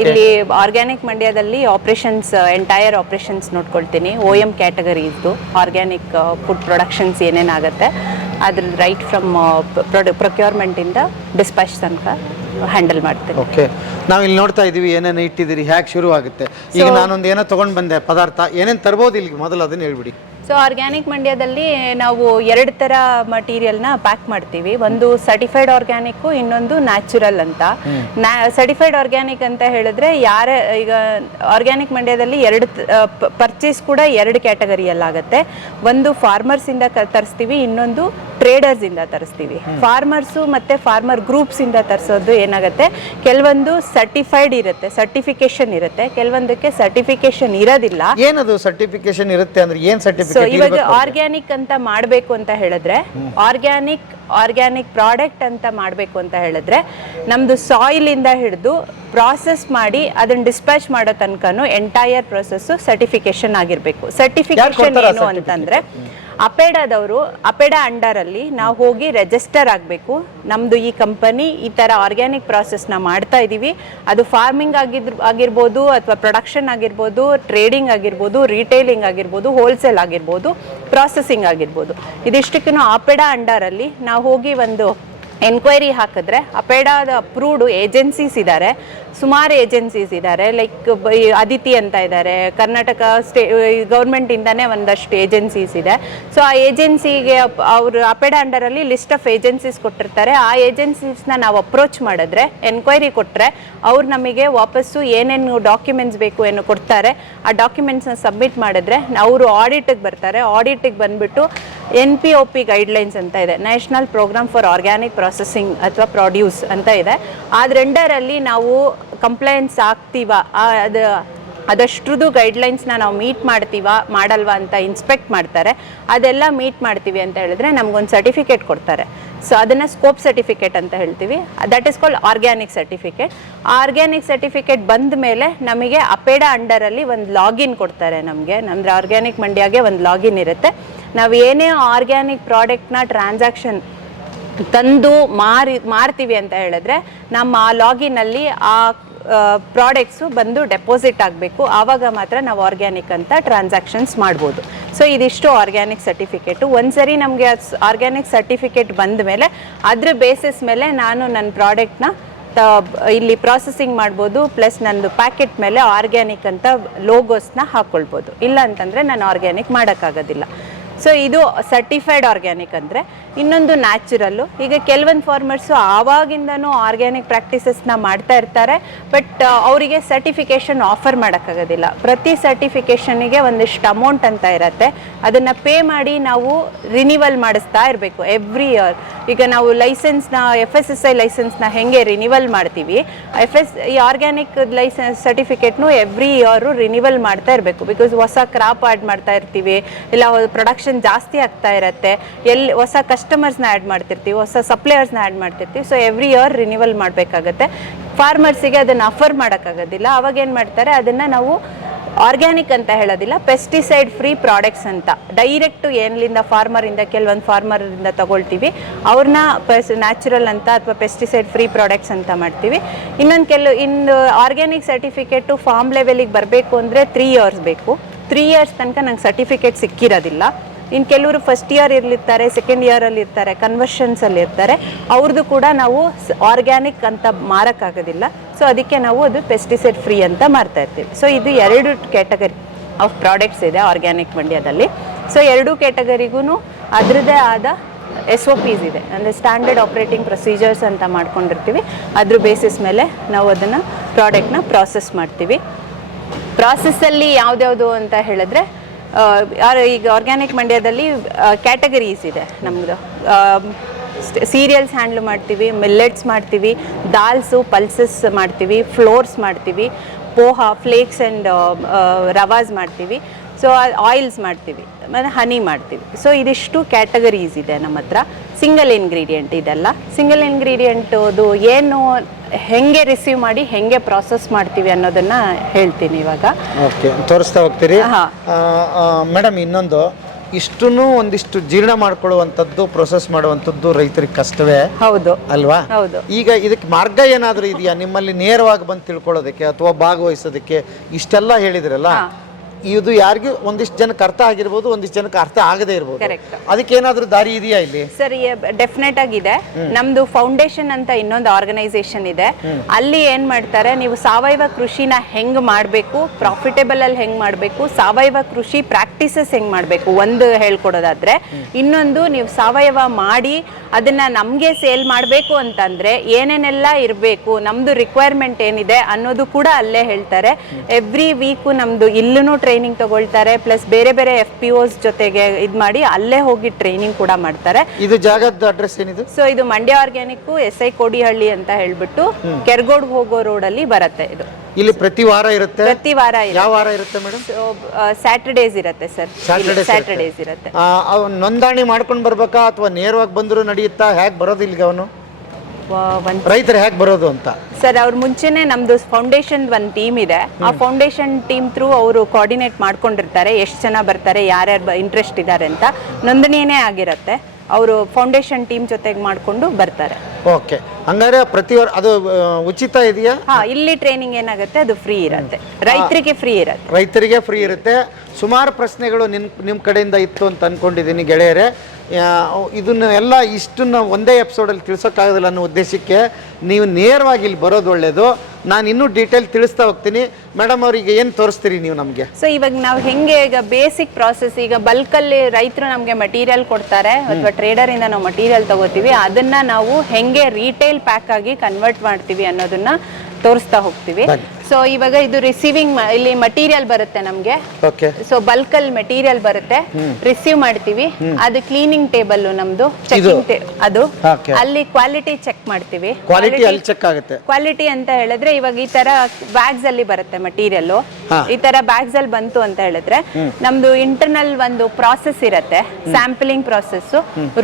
F: ಇಲ್ಲಿ ಆರ್ಗ್ಯಾನಿಕ್ ಮಂಡ್ಯದಲ್ಲಿ ಆಪರೇಷನ್ಸ್ ಎಂಟೈರ್ ಆಪರೇಷನ್ಸ್ ನೋಡ್ಕೊಳ್ತೀನಿ. ಓ ಎಂ ಕ್ಯಾಟಗರಿ ಇದ್ದು ಆರ್ಗ್ಯಾನಿಕ್ ಫುಡ್ ಪ್ರೊಡಕ್ಷನ್ಸ್ ಏನೇನಾಗುತ್ತೆ. ಅದ್ರ ರೈಟ್ ಫ್ರಮ್ ಪ್ರೊಕ್ಯೂರ್ಮೆಂಟಿಂದ ಡಿಸ್ಪ್ಯಾಚ್ ತನಕ ಹ್ಯಾಂಡಲ್ ಮಾಡ್ತೀನಿ.
C: ಓಕೆ. ನಾವು ಇಲ್ಲಿ ನೋಡ್ತಾ ಇದೀವಿ ಏನೇನು ಇಟ್ಟಿದ್ದೀರಿ ಹ್ಯಾಕ್ ಶುರು ಆಗುತ್ತೆ ಈಗ ನಾನೊಂದು ಏನೋ ತೊಗೊಂಡು ಬಂದೆ ಪದಾರ್ಥ. ಏನೇನು ತರ್ಬೋದು ಇಲ್ಲಿಗೆ? ಮೊದಲು ಅದನ್ನು ಹೇಳ್ಬಿಡಿ.
F: ಸೊ ಆರ್ಗ್ಯಾನಿಕ್ ಮಂಡ್ಯದಲ್ಲಿ ನಾವು ಎರಡು ಥರ ಮಟೀರಿಯಲ್ನ ಪ್ಯಾಕ್ ಮಾಡ್ತೀವಿ. ಒಂದು ಸರ್ಟಿಫೈಡ್ ಆರ್ಗ್ಯಾನಿಕ್ ಇನ್ನೊಂದು ನ್ಯಾಚುರಲ್ ಅಂತ. ಸರ್ಟಿಫೈಡ್ ಆರ್ಗ್ಯಾನಿಕ್ ಅಂತ ಹೇಳಿದ್ರೆ ಯಾರ ಈಗ ಆರ್ಗ್ಯಾನಿಕ್ ಮಂಡ್ಯದಲ್ಲಿ ಎರಡು ಪರ್ಚೇಸ್ ಕೂಡ ಎರಡು ಕ್ಯಾಟಗರಿಯಲ್ಲಾಗತ್ತೆ ಒಂದು ಫಾರ್ಮರ್ಸ್ ಇಂದ ಕ- ತರಿಸ್ತೀವಿ ಇನ್ನೊಂದು ಟ್ರೇಡರ್ಸ್ ಇಂದ ತರಿಸ್ತೀವಿ. ಫಾರ್ಮರ್ಸು ಮತ್ತೆ ಫಾರ್ಮರ್ ಗ್ರೂಪ್ಸ್ ಇಂದ ತರಿಸೋದು ಏನಾಗುತ್ತೆ? ಕೆಲವೊಂದು ಸರ್ಟಿಫೈಡ್ ಇರುತ್ತೆ ಸರ್ಟಿಫಿಕೇಶನ್ ಇರುತ್ತೆ. ಕೆಲವೊಂದಕ್ಕೆ ಸರ್ಟಿಫಿಕೇಶನ್ ಇರೋದಿಲ್ಲ.
C: ಏನದು ಸರ್ಟಿಫಿಕೇಶನ್ ಇರುತ್ತೆ ಅಂದ್ರೆ ಏನ್
F: ಸೊ
C: ಸರ್ಟಿಫಿಕೇಟ್
F: ಇವಾಗ ಆರ್ಗ್ಯಾನಿಕ್ ಅಂತ ಮಾಡಬೇಕು ಅಂತ ಹೇಳಿದ್ರೆ ಆರ್ಗ್ಯಾನಿಕ್ ಆರ್ಗ್ಯಾನಿಕ್ ಪ್ರಾಡಕ್ಟ್ ಅಂತ ಮಾಡಬೇಕು ಅಂತ ಹೇಳಿದ್ರೆ ನಮ್ದು ಸಾಯಿಲ್ ಇಂದ ಹಿಡಿದು ಪ್ರಾಸೆಸ್ ಮಾಡಿ ಅದನ್ನ ಡಿಸ್ಪ್ಯಾಚ್ ಮಾಡೋ ತನಕನು ಎಂಟೈರ್ ಪ್ರೊಸೆಸ್ ಸರ್ಟಿಫಿಕೇಶನ್ ಆಗಿರ್ಬೇಕು. ಸರ್ಟಿಫಿಕೇಶನ್ ಏನು ಅಂತಂದ್ರೆ ಅಪೇಡಾದವರು, ಅಪೇಡಾ ಅಂಡರಲ್ಲಿ ನಾವು ಹೋಗಿ ರೆಜಿಸ್ಟರ್ ಆಗಬೇಕು. ನಮ್ಮದು ಈ ಕಂಪನಿ ಈ ಥರ ಆರ್ಗ್ಯಾನಿಕ್ ಪ್ರಾಸೆಸ್ನ ಮಾಡ್ತಾ ಇದ್ದೀವಿ ಅದು ಫಾರ್ಮಿಂಗ್ ಆಗಿದ್ರು, ಆಗಿರ್ಬೋದು ಅಥವಾ ಪ್ರೊಡಕ್ಷನ್ ಆಗಿರ್ಬೋದು ಟ್ರೇಡಿಂಗ್ ಆಗಿರ್ಬೋದು ರಿಟೇಲಿಂಗ್ ಆಗಿರ್ಬೋದು ಹೋಲ್ಸೇಲ್ ಆಗಿರ್ಬೋದು ಪ್ರಾಸೆಸಿಂಗ್ ಆಗಿರ್ಬೋದು. ಇದಿಷ್ಟಕ್ಕೂ ಅಪೇಡಾ ಅಂಡರಲ್ಲಿ ನಾವು ಹೋಗಿ ಒಂದು ಎನ್ಕ್ವೈರಿ ಹಾಕಿದ್ರೆ ಅಪೇಡಾದ ಅಪ್ರೂವ್ಡ್ ಏಜೆನ್ಸೀಸ್ ಇದ್ದಾರೆ ಸುಮಾರು ಏಜೆನ್ಸೀಸ್ ಇದ್ದಾರೆ ಲೈಕ್ ಅದಿತಿ ಅಂತ ಇದ್ದಾರೆ ಕರ್ನಾಟಕ ಸ್ಟೇ ಗೌರ್ಮೆಂಟಿಂದನೇ ಒಂದಷ್ಟು ಏಜೆನ್ಸೀಸ್ ಇದೆ. ಸೊ ಆ ಏಜೆನ್ಸಿಗೆ ಅವರು ಅಪೇಡ ಅಂಡರಲ್ಲಿ ಲಿಸ್ಟ್ ಆಫ್ ಏಜೆನ್ಸೀಸ್ ಕೊಟ್ಟಿರ್ತಾರೆ. ಆ ಏಜೆನ್ಸೀಸ್ನ ನಾವು ಅಪ್ರೋಚ್ ಮಾಡಿದ್ರೆ, ಎನ್ಕ್ವೈರಿ ಕೊಟ್ಟರೆ ಅವ್ರು ನಮಗೆ ವಾಪಸ್ಸು ಏನೇನು ಡಾಕ್ಯುಮೆಂಟ್ಸ್ ಬೇಕು ಏನು ಕೊಡ್ತಾರೆ, ಆ ಡಾಕ್ಯುಮೆಂಟ್ಸ್ನ ಸಬ್ಮಿಟ್ ಮಾಡಿದ್ರೆ, ಅವರು ಆಡಿಟಿಗೆ ಬರ್ತಾರೆ. ಆಡಿಟಿಗೆ ಬಂದ್ಬಿಟ್ಟು N P O P guidelines ಅಂತ ಇದೆ. National programme for organic processing ಅಥವಾ ಪ್ರೊಡ್ಯೂಸ್ ಅಂತ ಇದೆ. ಅದರೆಂಡರಲ್ಲಿ ನಾವು ಕಂಪ್ಲೇಂಟ್ಸ್ ಆಗ್ತೀವ ಅದು ಅದಷ್ಟ್ರದ್ದು ಗೈಡ್ಲೈನ್ಸ್ನ ನಾವು ಮೀಟ್ ಮಾಡ್ತೀವ, ಮಾಡಲ್ವಾ ಅಂತ ಇನ್ಸ್ಪೆಕ್ಟ್ ಮಾಡ್ತಾರೆ. ಅದೆಲ್ಲ ಮೀಟ್ ಮಾಡ್ತೀವಿ ಅಂತ ಹೇಳಿದ್ರೆ ನಮಗೊಂದು ಸರ್ಟಿಫಿಕೇಟ್ ಕೊಡ್ತಾರೆ. ಸೊ ಅದನ್ನು ಸ್ಕೋಪ್ ಸರ್ಟಿಫಿಕೇಟ್ ಅಂತ ಹೇಳ್ತೀವಿ. That is called organic certificate organic certificate ಬಂದ ಮೇಲೆ ನಮಗೆ ಅಪೇಡ ಅಂಡರಲ್ಲಿ ಒಂದು ಲಾಗಿನ್ ಕೊಡ್ತಾರೆ ನಮಗೆ. ನಮ್ದು ಆರ್ಗ್ಯಾನಿಕ್ ಮಂಡ್ಯಾಗೆ ಒಂದು ಲಾಗಿನ್ ಇರುತ್ತೆ. ನಾವು ಏನೇ ಆರ್ಗ್ಯಾನಿಕ್ ಪ್ರಾಡಕ್ಟ್ನ ಟ್ರಾನ್ಸಾಕ್ಷನ್ ತಂದು ಮಾರಿ, ಮಾರ್ತೀವಿ ಅಂತ ಹೇಳಿದ್ರೆ ನಮ್ಮ ಆ ಲಾಗಿನಲ್ಲಿ ಆ ಪ್ರಾಡಕ್ಟ್ಸು ಬಂದು ಡೆಪಾಸಿಟ್ ಆಗಬೇಕು. ಆವಾಗ ಮಾತ್ರ ನಾವು ಆರ್ಗ್ಯಾನಿಕ್ ಅಂತ ಟ್ರಾನ್ಸಾಕ್ಷನ್ಸ್ ಮಾಡ್ಬೋದು. ಸೊ ಇದಿಷ್ಟು ಆರ್ಗ್ಯಾನಿಕ್ ಸರ್ಟಿಫಿಕೇಟು ಒಂದ್ಸರಿ ನಮಗೆ ಆರ್ಗ್ಯಾನಿಕ್ ಸರ್ಟಿಫಿಕೇಟ್ ಬಂದ ಮೇಲೆ ಅದ್ರ ಬೇಸಿಸ್ ಮೇಲೆ ನಾನು ನನ್ನ ಪ್ರಾಡಕ್ಟ್ನ ತ, ಇಲ್ಲಿ ಪ್ರಾಸೆಸಿಂಗ್ ಮಾಡ್ಬೋದು ಪ್ಲಸ್ ನಂದು ಪ್ಯಾಕೆಟ್ ಮೇಲೆ ಆರ್ಗ್ಯಾನಿಕ್ ಅಂತ ಲೋಗೋಸ್ನ ಹಾಕ್ಕೊಳ್ಬೋದು ಇಲ್ಲ ಅಂತಂದರೆ ನಾನು ಆರ್ಗ್ಯಾನಿಕ್ ಮಾಡೋಕ್ಕಾಗೋದಿಲ್ಲ. ಸೊ ಇದು ಸರ್ಟಿಫೈಡ್ ಆರ್ಗ್ಯಾನಿಕ್ ಅಂದರೆ ಇನ್ನೊಂದು ನ್ಯಾಚುರಲ್ಲು ಈಗ ಕೆಲವೊಂದು ಫಾರ್ಮರ್ಸು ಆವಾಗಿಂದನೂ ಆರ್ಗ್ಯಾನಿಕ್ ಪ್ರಾಕ್ಟೀಸಸ್ನ ಮಾಡ್ತಾ ಇರ್ತಾರೆ ಬಟ್ ಅವರಿಗೆ ಸರ್ಟಿಫಿಕೇಷನ್ ಆಫರ್ ಮಾಡೋಕ್ಕಾಗೋದಿಲ್ಲ. ಪ್ರತಿ ಸರ್ಟಿಫಿಕೇಷನಿಗೆ ಒಂದಿಷ್ಟು ಅಮೌಂಟ್ ಅಂತ ಇರತ್ತೆ. ಅದನ್ನು ಪೇ ಮಾಡಿ ನಾವು ರಿನಿವಲ್ ಮಾಡಿಸ್ತಾ ಇರಬೇಕು ಎವ್ರಿ ಇಯರ್ ಈಗ ನಾವು ಲೈಸೆನ್ಸ್ನ ಎಫ್ ಎಸ್ ಎಸ್ ಐ ಲೈಸೆನ್ಸ್ನ ಹೆಂಗೆ ರಿನಿವಲ್ ಮಾಡ್ತೀವಿ ಎಫ್ ಎಸ್ ಈ ಆರ್ಗ್ಯಾನಿಕ್ ಲೈಸೆನ್ಸ್ ಸರ್ಟಿಫಿಕೇಟ್ನು ಎವ್ರಿ ಇಯರು ರಿನಿವಲ್ ಮಾಡ್ತಾ ಇರಬೇಕು. ಬಿಕಾಸ್ ಹೊಸ ಕ್ರಾಪ್ ಆ್ಯಡ್ ಮಾಡ್ತಾ ಇರ್ತೀವಿ, ಇಲ್ಲ ಪ್ರೊಡಕ್ಷನ್ ಜಾಸ್ತಿ ಆಗ್ತಾ ಇರತ್ತೆ. ಎಲ್ಲಿ ಹೊಸ ಕಸ್ಟಮರ್ಸ್ನ ಆ್ಯಡ್ ಮಾಡ್ತಿರ್ತೀವಿ, ಹೊಸ ಸಪ್ಲೈಯರ್ಸ್ನ ಆ್ಯಡ್ ಮಾಡ್ತಿರ್ತೀವಿ. ಸೊ ಎವ್ರಿ ಇಯರ್ ರಿನಿವಲ್ ಮಾಡಬೇಕಾಗತ್ತೆ. ಫಾರ್ಮರ್ಸಿಗೆ ಅದನ್ನು ಅಫರ್ ಮಾಡೋಕ್ಕಾಗೋದಿಲ್ಲ. ಅವಾಗ ಏನು ಮಾಡ್ತಾರೆ, ಅದನ್ನು ನಾವು ಆರ್ಗ್ಯಾನಿಕ್ ಅಂತ ಹೇಳೋದಿಲ್ಲ ಪೆಸ್ಟಿಸೈಡ್ ಫ್ರೀ ಪ್ರಾಡಕ್ಟ್ಸ್ ಅಂತ. ಡೈರೆಕ್ಟ್ ಏನ್ಲಿಂದ ಫಾರ್ಮರಿಂದ ಕೆಲವೊಂದು ಫಾರ್ಮರಿಂದ ತಗೊಳ್ತೀವಿ. ಅವ್ರನ್ನ ಪೆಸ್ ನ್ಯಾಚುರಲ್ ಅಂತ ಅಥವಾ ಪೆಸ್ಟಿಸೈಡ್ ಫ್ರೀ ಪ್ರಾಡಕ್ಟ್ಸ್ ಅಂತ ಮಾಡ್ತೀವಿ. ಇನ್ನೊಂದು ಕೆಲವು, ಇನ್ನು ಆರ್ಗ್ಯಾನಿಕ್ ಸರ್ಟಿಫಿಕೇಟು ಫಾರ್ಮ್ ಲೆವೆಲಿಗೆ ಬರಬೇಕು ಅಂದರೆ ತ್ರೀ ಇಯರ್ಸ್ ಬೇಕು. ತ್ರೀ ಇಯರ್ಸ್ ತನಕ ನಂಗೆ ಸರ್ಟಿಫಿಕೇಟ್ ಸಿಕ್ಕಿರೋದಿಲ್ಲ. ಇನ್ನು ಕೆಲವರು ಫಸ್ಟ್ ಇಯರ್ ಇರ್ಲಿರ್ತಾರೆ ಸೆಕೆಂಡ್ ಇಯರಲ್ಲಿ ಇರ್ತಾರೆ ಕನ್ವರ್ಷನ್ಸಲ್ಲಿ ಇರ್ತಾರೆ. ಅವ್ರದ್ದು ಕೂಡ ನಾವು ಆರ್ಗ್ಯಾನಿಕ್ ಅಂತ ಮಾರೋಕ್ಕಾಗೋದಿಲ್ಲ. ಸೊ ಅದಕ್ಕೆ ನಾವು ಅದು ಪೆಸ್ಟಿಸೈಡ್ ಫ್ರೀ ಅಂತ ಮಾಡ್ತಾ ಇರ್ತೀವಿ. ಸೊ ಇದು ಎರಡು ಕ್ಯಾಟಗರಿ ಆಫ್ ಪ್ರಾಡಕ್ಟ್ಸ್ ಇದೆ ಆರ್ಗ್ಯಾನಿಕ್ ಮಂಡ್ಯದಲ್ಲಿ. ಸೊ ಎರಡೂ ಕ್ಯಾಟಗರಿಗೂ ಅದರದ್ದೇ ಆದ ಎಸ್ ಒ ಪಿಸ್ ಇದೆ. ಅಂದರೆ ಸ್ಟ್ಯಾಂಡರ್ಡ್ ಆಪ್ರೇಟಿಂಗ್ ಪ್ರೊಸೀಜರ್ಸ್ ಅಂತ ಮಾಡ್ಕೊಂಡಿರ್ತೀವಿ. ಅದ್ರ ಬೇಸಿಸ್ ಮೇಲೆ ನಾವು ಅದನ್ನು ಪ್ರಾಡಕ್ಟ್ನ ಪ್ರಾಸೆಸ್ ಮಾಡ್ತೀವಿ. ಪ್ರಾಸೆಸ್ಸಲ್ಲಿ ಯಾವ್ದ್ಯಾವುದು ಅಂತ ಹೇಳಿದ್ರೆ ಈಗ ಆರ್ಗ್ಯಾನಿಕ್ ಮಂಡ್ಯದಲ್ಲಿ ಕ್ಯಾಟಗರೀಸ್ ಇದೆ ನಮ್ಮದು ಸೀರಿಯಲ್ಸ್ ಹ್ಯಾಂಡ್ಲ್ ಮಾಡ್ತೀವಿ ಮಿಲ್ಲೆಟ್ಸ್ ಮಾಡ್ತೀವಿ ದಾಲ್ಸು ಪಲ್ಸಸ್ ಮಾಡ್ತೀವಿ ಫ್ಲೋರ್ಸ್ ಮಾಡ್ತೀವಿ, ಪೋಹಾ ಫ್ಲೇಕ್ಸ್ ಆ್ಯಂಡ್ ರವಾಸ್ ಮಾಡ್ತೀವಿ. ಸೊ ಆಯಿಲ್ಸ್ ಮಾಡ್ತೀವಿ ಮತ್ತು ಹನಿ ಮಾಡ್ತೀವಿ. ಸೊ ಇದಿಷ್ಟು ಕ್ಯಾಟಗರೀಸ್ ಇದೆ ನಮ್ಮ ಹತ್ರ ಸಿಂಗಲ್ ಇಂಗ್ರೀಡಿಯೆಂಟ್ ಇದೆಲ್ಲ. ಸಿಂಗಲ್ ಇಂಗ್ರೀಡಿಯೆಂಟ್ ಅದು ಏನು ಹೆಂಗೆ ರಿಸೀವ್ ಮಾಡಿ ಹೆಂಗೆ ಪ್ರಾಸೆಸ್ ಮಾಡ್ತೀವಿ ಅನ್ನೋದನ್ನ ಹೇಳ್ತೀನಿ ಇವಾಗ.
C: ಓಕೆ ತೋರಿಸ್ತಾ ಹೋಗ್ತೀರಿ. ಮೇಡಮ್ ಇನ್ನೊಂದು ಇಷ್ಟನ್ನು ಒಂದಿಷ್ಟು ಜೀರ್ಣ ಮಾಡ್ಕೊಳ್ಳುವಂಥದ್ದು ಪ್ರೊಸೆಸ್ ಮಾಡುವಂಥದ್ದು ರೈತರಿಗೆ ಕಷ್ಟವೇ?
F: ಹೌದು.
C: ಅಲ್ವಾ?
F: ಹೌದು.
C: ಈಗ ಇದಕ್ಕೆ ಮಾರ್ಗ ಏನಾದರೂ ಇದೆಯಾ? ನಿಮ್ಮಲ್ಲಿ ನೇರವಾಗಿ ಬಂದು ತಿಳ್ಕೊಳ್ಳೋದಕ್ಕೆ ಅಥವಾ ಭಾಗವಹಿಸೋದಕ್ಕೆ ಇಷ್ಟೆಲ್ಲ ಹೇಳಿದ್ರಲ್ಲ? ಇದು ಯಾರಿಗೂ ಒಂದಿಷ್ಟು ಜನಕ್ಕೆ ಅರ್ಥ ಆಗಿರ್ಬೋದು ಒಂದಿಷ್ಟು ಜನಕ್ಕೆ ಅರ್ಥ ಆಗದೇ ಇರ್ಬೋದು.
F: ಕರೆಕ್ಟ್
C: ಅದಕ್ಕೆ ಏನಾದರೂ ದಾರಿ ಇದೆಯಾ ಇಲ್ಲಿ?
F: ಸರ್ ಡೆಫಿನೆಟ್ ಆಗಿದೆ ನಮ್ದು ಫೌಂಡೇಶನ್ ಅಂತ ಇನ್ನೊಂದು ಆರ್ಗನೈಸೇಷನ್ ಇದೆ. ಅಲ್ಲಿ ಏನ್ ಮಾಡ್ತಾರೆ ನೀವು ಸಾವಯವ ಕೃಷಿನ ಹೆಂಗ್ ಮಾಡಬೇಕು ಪ್ರಾಫಿಟೇಬಲ್ ಅಲ್ಲಿ ಹೆಂಗ್ ಮಾಡಬೇಕು ಸಾವಯವ ಕೃಷಿ ಪ್ರಾಕ್ಟೀಸಸ್ ಹೆಂಗ್ ಮಾಡಬೇಕು ಒಂದು ಹೇಳ್ಕೊಡೋದಾದ್ರೆ ಇನ್ನೊಂದು ನೀವು ಸಾವಯವ ಮಾಡಿ ಅದನ್ನ ನಮ್ಗೆ ಸೇಲ್ ಮಾಡಬೇಕು ಅಂತಂದ್ರೆ ಏನೇನೆಲ್ಲ ಇರಬೇಕು ನಮ್ದು ರಿಕ್ವೈರ್ಮೆಂಟ್ ಏನಿದೆ ಅನ್ನೋದು ಕೂಡ ಅಲ್ಲೇ ಹೇಳ್ತಾರೆ. ಎವ್ರಿ ವೀಕು ನಮ್ದು ಇಲ್ಲೂ ಟ್ರೈನಿಂಗ್ ತಗೊಳ್ತಾರೆ ಪ್ಲಸ್ ಬೇರೆ ಬೇರೆ ಎಫ್ ಪಿ ಓಸ್ ಜೊತೆಗೆ ಇದು ಮಾಡಿ ಅಲ್ಲೇ ಹೋಗಿ ಟ್ರೈನಿಂಗ್ ಕೂಡ ಮಾಡ್ತಾರೆ.
C: ಇದು ಜಾಗದ ಅಡ್ರೆಸ್ ಏನಿದು?
F: ಸೊ ಇದು Mandya organic S I Kodihalli ಅಂತ ಹೇಳ್ಬಿಟ್ಟು ಕೆರ್ಗೋಡ್ ಹೋಗೋ ರೋಡ್ ಅಲ್ಲಿ ಬರುತ್ತೆ ಇದು.
C: ಇಲ್ಲಿ ಪ್ರತಿ ವಾರ ಇರುತ್ತೆ?
F: ಪ್ರತಿ ವಾರ
C: ಯಾವ ವಾರ ಇರುತ್ತೆ ಮೇಡಮ್
F: ಸ್ಯಾಟರ್ಡೇಸ್ ಇರುತ್ತೆ ಸರ್ ಸ್ಯಾಟರ್ಡೇಸ್ ಇರುತ್ತೆ.
C: ನೋಂದಣಿ ಮಾಡ್ಕೊಂಡು ಬರ್ಬೇಕಾ ಅಥವಾ ನೇರವಾಗಿ ಬಂದರೂ ನಡೆಯುತ್ತಾ? ಹೇಗೆ ಬರೋದಿಲ್ಲ ಅವನು?
F: ಒಂದ್
C: ರೈತರು ಹೇಗೆ ಬರೋದು ಅಂತ?
F: ಸರ್ ಅವ್ರ ಮುಂಚೆನೆ ನಮ್ದು ಫೌಂಡೇಶನ್ ಒಂದು ಟೀಮ್ ಇದೆ. ಆ ಫೌಂಡೇಶನ್ ಟೀಮ್ ಥ್ರೂ ಅವರು ಕೋಆರ್ಡಿನೇಟ್ ಮಾಡ್ಕೊಂಡಿರ್ತಾರೆ ಎಷ್ಟು ಜನ ಬರ್ತಾರೆ ಯಾರ್ಯಾರು ಇಂಟ್ರೆಸ್ಟ್ ಇದ್ದಾರೆ ಅಂತ. ನೋಂದಣಿನೇ ಆಗಿರುತ್ತೆ. ಅವರು ಫೌಂಡೇಶನ್ ಟೀಮ್ ಜೊತೆಗೆ ಮಾಡಿಕೊಂಡು ಬರ್ತಾರೆ.
C: ಓಕೆ. ಹಂಗಾರೆ ಪ್ರತಿ ವಾರ ಅದು ಉಚಿತ ಇದೆಯಾ?
F: ಹಾ ಇಲ್ಲಿ ಟ್ರೈನಿಂಗ್ ಏನಾಗುತ್ತೆ ಅದು ಫ್ರೀ ಇರುತ್ತೆ. ರೈತರಿಗೆ ಫ್ರೀ ಇರುತ್ತೆ.
C: ರೈತರಿಗೆ ಫ್ರೀ ಇರುತ್ತೆ. ಸುಮಾರು ಪ್ರಶ್ನೆಗಳು ನಿನ್ ನಿಮ್ಮ ಕಡೆಯಿಂದ ಇತ್ತು ಅಂತ ಅನ್ಕೊಂಡಿದ್ದೀನಿ ಗೆಳೆಯರೇ. ಇದನ್ನ ಎಲ್ಲ ಇಷ್ಟನ್ನ ಒಂದೇ ಎಪಿಸೋಡಲ್ಲಿ ತಿಳಿಸೋಕ್ಕಾಗೋದಿಲ್ಲ ಅನ್ನೋ ಉದ್ದೇಶಕ್ಕೆ ನೀವು ನೇರವಾಗಿ ಇಲ್ಲಿ ಬರೋದು ಒಳ್ಳೆಯದು ನಾನು ಇನ್ನೂ ಡೀಟೇಲ್ ತಿಳಿಸ್ತಾ ಹೋಗ್ತೀನಿ. ಮೇಡಮ್ ಅವರಿಗೆ ಏನು ತೋರಿಸ್ತೀರಿ ನೀವು ನಮಗೆ?
F: ಸೊ ಇವಾಗ ನಾವು ಹೆಂಗೆ ಈಗ ಬೇಸಿಕ್ ಪ್ರಾಸೆಸ್ ಈಗ ಬಲ್ಕಲ್ಲಿ ರೈತರು ನಮಗೆ ಮಟೀರಿಯಲ್ ಕೊಡ್ತಾರೆ ಅಥವಾ ಟ್ರೇಡರ್ ಇಂದ ನಾವು ಮಟೀರಿಯಲ್ ತಗೋತೀವಿ. ಅದನ್ನ ನಾವು ಹೆಂಗೆ ರೀಟೇಲ್ ಪ್ಯಾಕ್ ಆಗಿ ಕನ್ವರ್ಟ್ ಮಾಡ್ತೀವಿ ಅನ್ನೋದನ್ನ ತೋರಿಸ್ತಾ ಹೋಗ್ತೀವಿ. ಸೊ ಇವಾಗ ಇದು ರಿಸೀವಿಂಗ್ ಇಲ್ಲಿ ಮಟೀರಿಯಲ್ ಬರುತ್ತೆ ನಮಗೆ. ಸೊ ಬಲ್ಕ್ ಅಲ್ಲಿ ಮೆಟೀರಿಯಲ್ ಬರುತ್ತೆ. ರಿಸೀವ್ ಮಾಡ್ತೀವಿ. ಅದು ಕ್ಲೀನಿಂಗ್ ಟೇಬಲ್ ನಮ್ದು. ಚೆಕಿಂಗ್ ಅದು. ಅಲ್ಲಿ ಕ್ವಾಲಿಟಿ ಚೆಕ್ ಮಾಡ್ತೀವಿ.
C: ಕ್ವಾಲಿಟಿ ಅಲ್ಲಿ ಚೆಕ್ ಆಗುತ್ತೆ.
F: ಕ್ವಾಲಿಟಿ ಅಂತ ಹೇಳಿದ್ರೆ ಇವಾಗ ಈ ತರ ಬ್ಯಾಗ್ಸ್ ಅಲ್ಲಿ ಬರುತ್ತೆ ಮಟೀರಿಯಲ್ ಈ ತರ ಬ್ಯಾಗ್ಸ್ ಅಲ್ಲಿ ಬಂತು ಅಂತ ಹೇಳಿದ್ರೆ ನಮ್ದು ಇಂಟರ್ನಲ್ ಒಂದು ಪ್ರಾಸೆಸ್ ಇರತ್ತೆ. Sampling process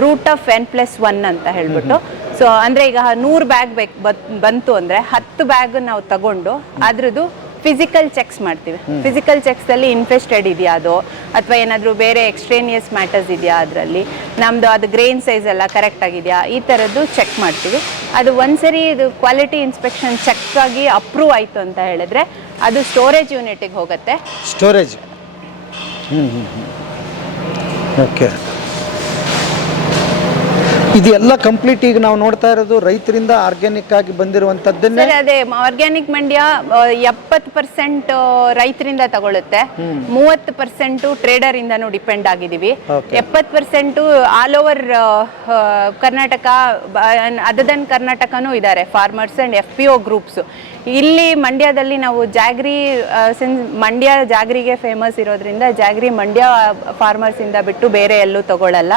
F: root of N plus one ಅಂತ ಹೇಳ್ಬಿಟ್ಟು ಸೊ ಅಂದ್ರೆ ಈಗ ನೂರು ಬ್ಯಾಗ್ ಬೇಕು ಬಂತು ಅಂದ್ರೆ ಹತ್ತು ಬ್ಯಾಗ್ ನಾವು ತಗೊಂಡು ಅದ್ರದ್ದು ಫಿಸಿಕಲ್ ಚೆಕ್ಸ್ ಮಾಡ್ತೀವಿ. ಫಿಸಿಕಲ್ ಚೆಕ್ಸ್ ಅಲ್ಲಿ ಇನ್ಫೆಸ್ಟೆಡ್ ಇದೆಯಾ ಅದು? ಅಥವಾ ಏನಾದರೂ ಬೇರೆ ಎಕ್ಸ್ಟ್ರೇನಿಯಸ್ ಮ್ಯಾಟರ್ಸ್ ಇದೆಯಾ ಅದರಲ್ಲಿ? ನಮ್ದು ಅದು ಗ್ರೇನ್ ಸೈಜ್ ಎಲ್ಲ ಕರೆಕ್ಟ್ ಆಗಿದೆಯಾ? ಈ ಥರದ್ದು ಚೆಕ್ ಮಾಡ್ತೀವಿ. ಅದು ಒಂದ್ಸರಿ ಇದು ಕ್ವಾಲಿಟಿ ಇನ್ಸ್ಪೆಕ್ಷನ್ ಚೆಕ್ ಆಗಿ ಅಪ್ರೂವ್ ಆಯಿತು ಅಂತ ಹೇಳಿದ್ರೆ ಅದು ಸ್ಟೋರೇಜ್ ಯೂನಿಟಿಗೆ ಹೋಗುತ್ತೆ.
C: ಸ್ಟೋರೇಜ್ ಓಕೆ ಇದೆಲ್ಲ ಕಂಪ್ಲೀಟ್ ಈಗ ನಾವು ನೋಡ್ತಾ ಇರೋದು ರೈತರಿಂದ ಆರ್ಗ್ಯಾನಿಕ್ ಆಗಿ ಬಂದಿರುವಂತದ್ದನ್ನೇ
F: ಸರ್ ಅದೇ ಆರ್ಗ್ಯಾನಿಕ್ ಮಂಡ್ಯ ಎಪ್ಪತ್ತು ಪರ್ಸೆಂಟ್ ರೈತರಿಂದ ತಗೊಳುತ್ತೆ. ಮೂವತ್ತು ಪರ್ಸೆಂಟ್ ಟ್ರೇಡರ್ ಇಂದನೂ ಡಿಪೆಂಡ್ ಆಗಿದ್ದೀವಿ. ಎಪ್ಪತ್ತು percent all over Karnataka other than ಕರ್ನಾಟಕನೂ ಇದ್ದಾರೆ farmers and F P O groups ಇಲ್ಲಿ ಮಂಡ್ಯದಲ್ಲಿ ನಾವು ಜಾಗ್ರಿ ಸಿನ್ಸ್ ಮಂಡ್ಯ ಜಾಗ್ರಿಗೆ ಫೇಮಸ್ ಇರೋದ್ರಿಂದ ಜಾಗ್ರಿ ಮಂಡ್ಯ ಫಾರ್ಮರ್ಸ್ ಇಂದ ಬಿಟ್ಟು ಬೇರೆ ಎಲ್ಲೂ ತಗೊಳ್ಳಲ್ಲ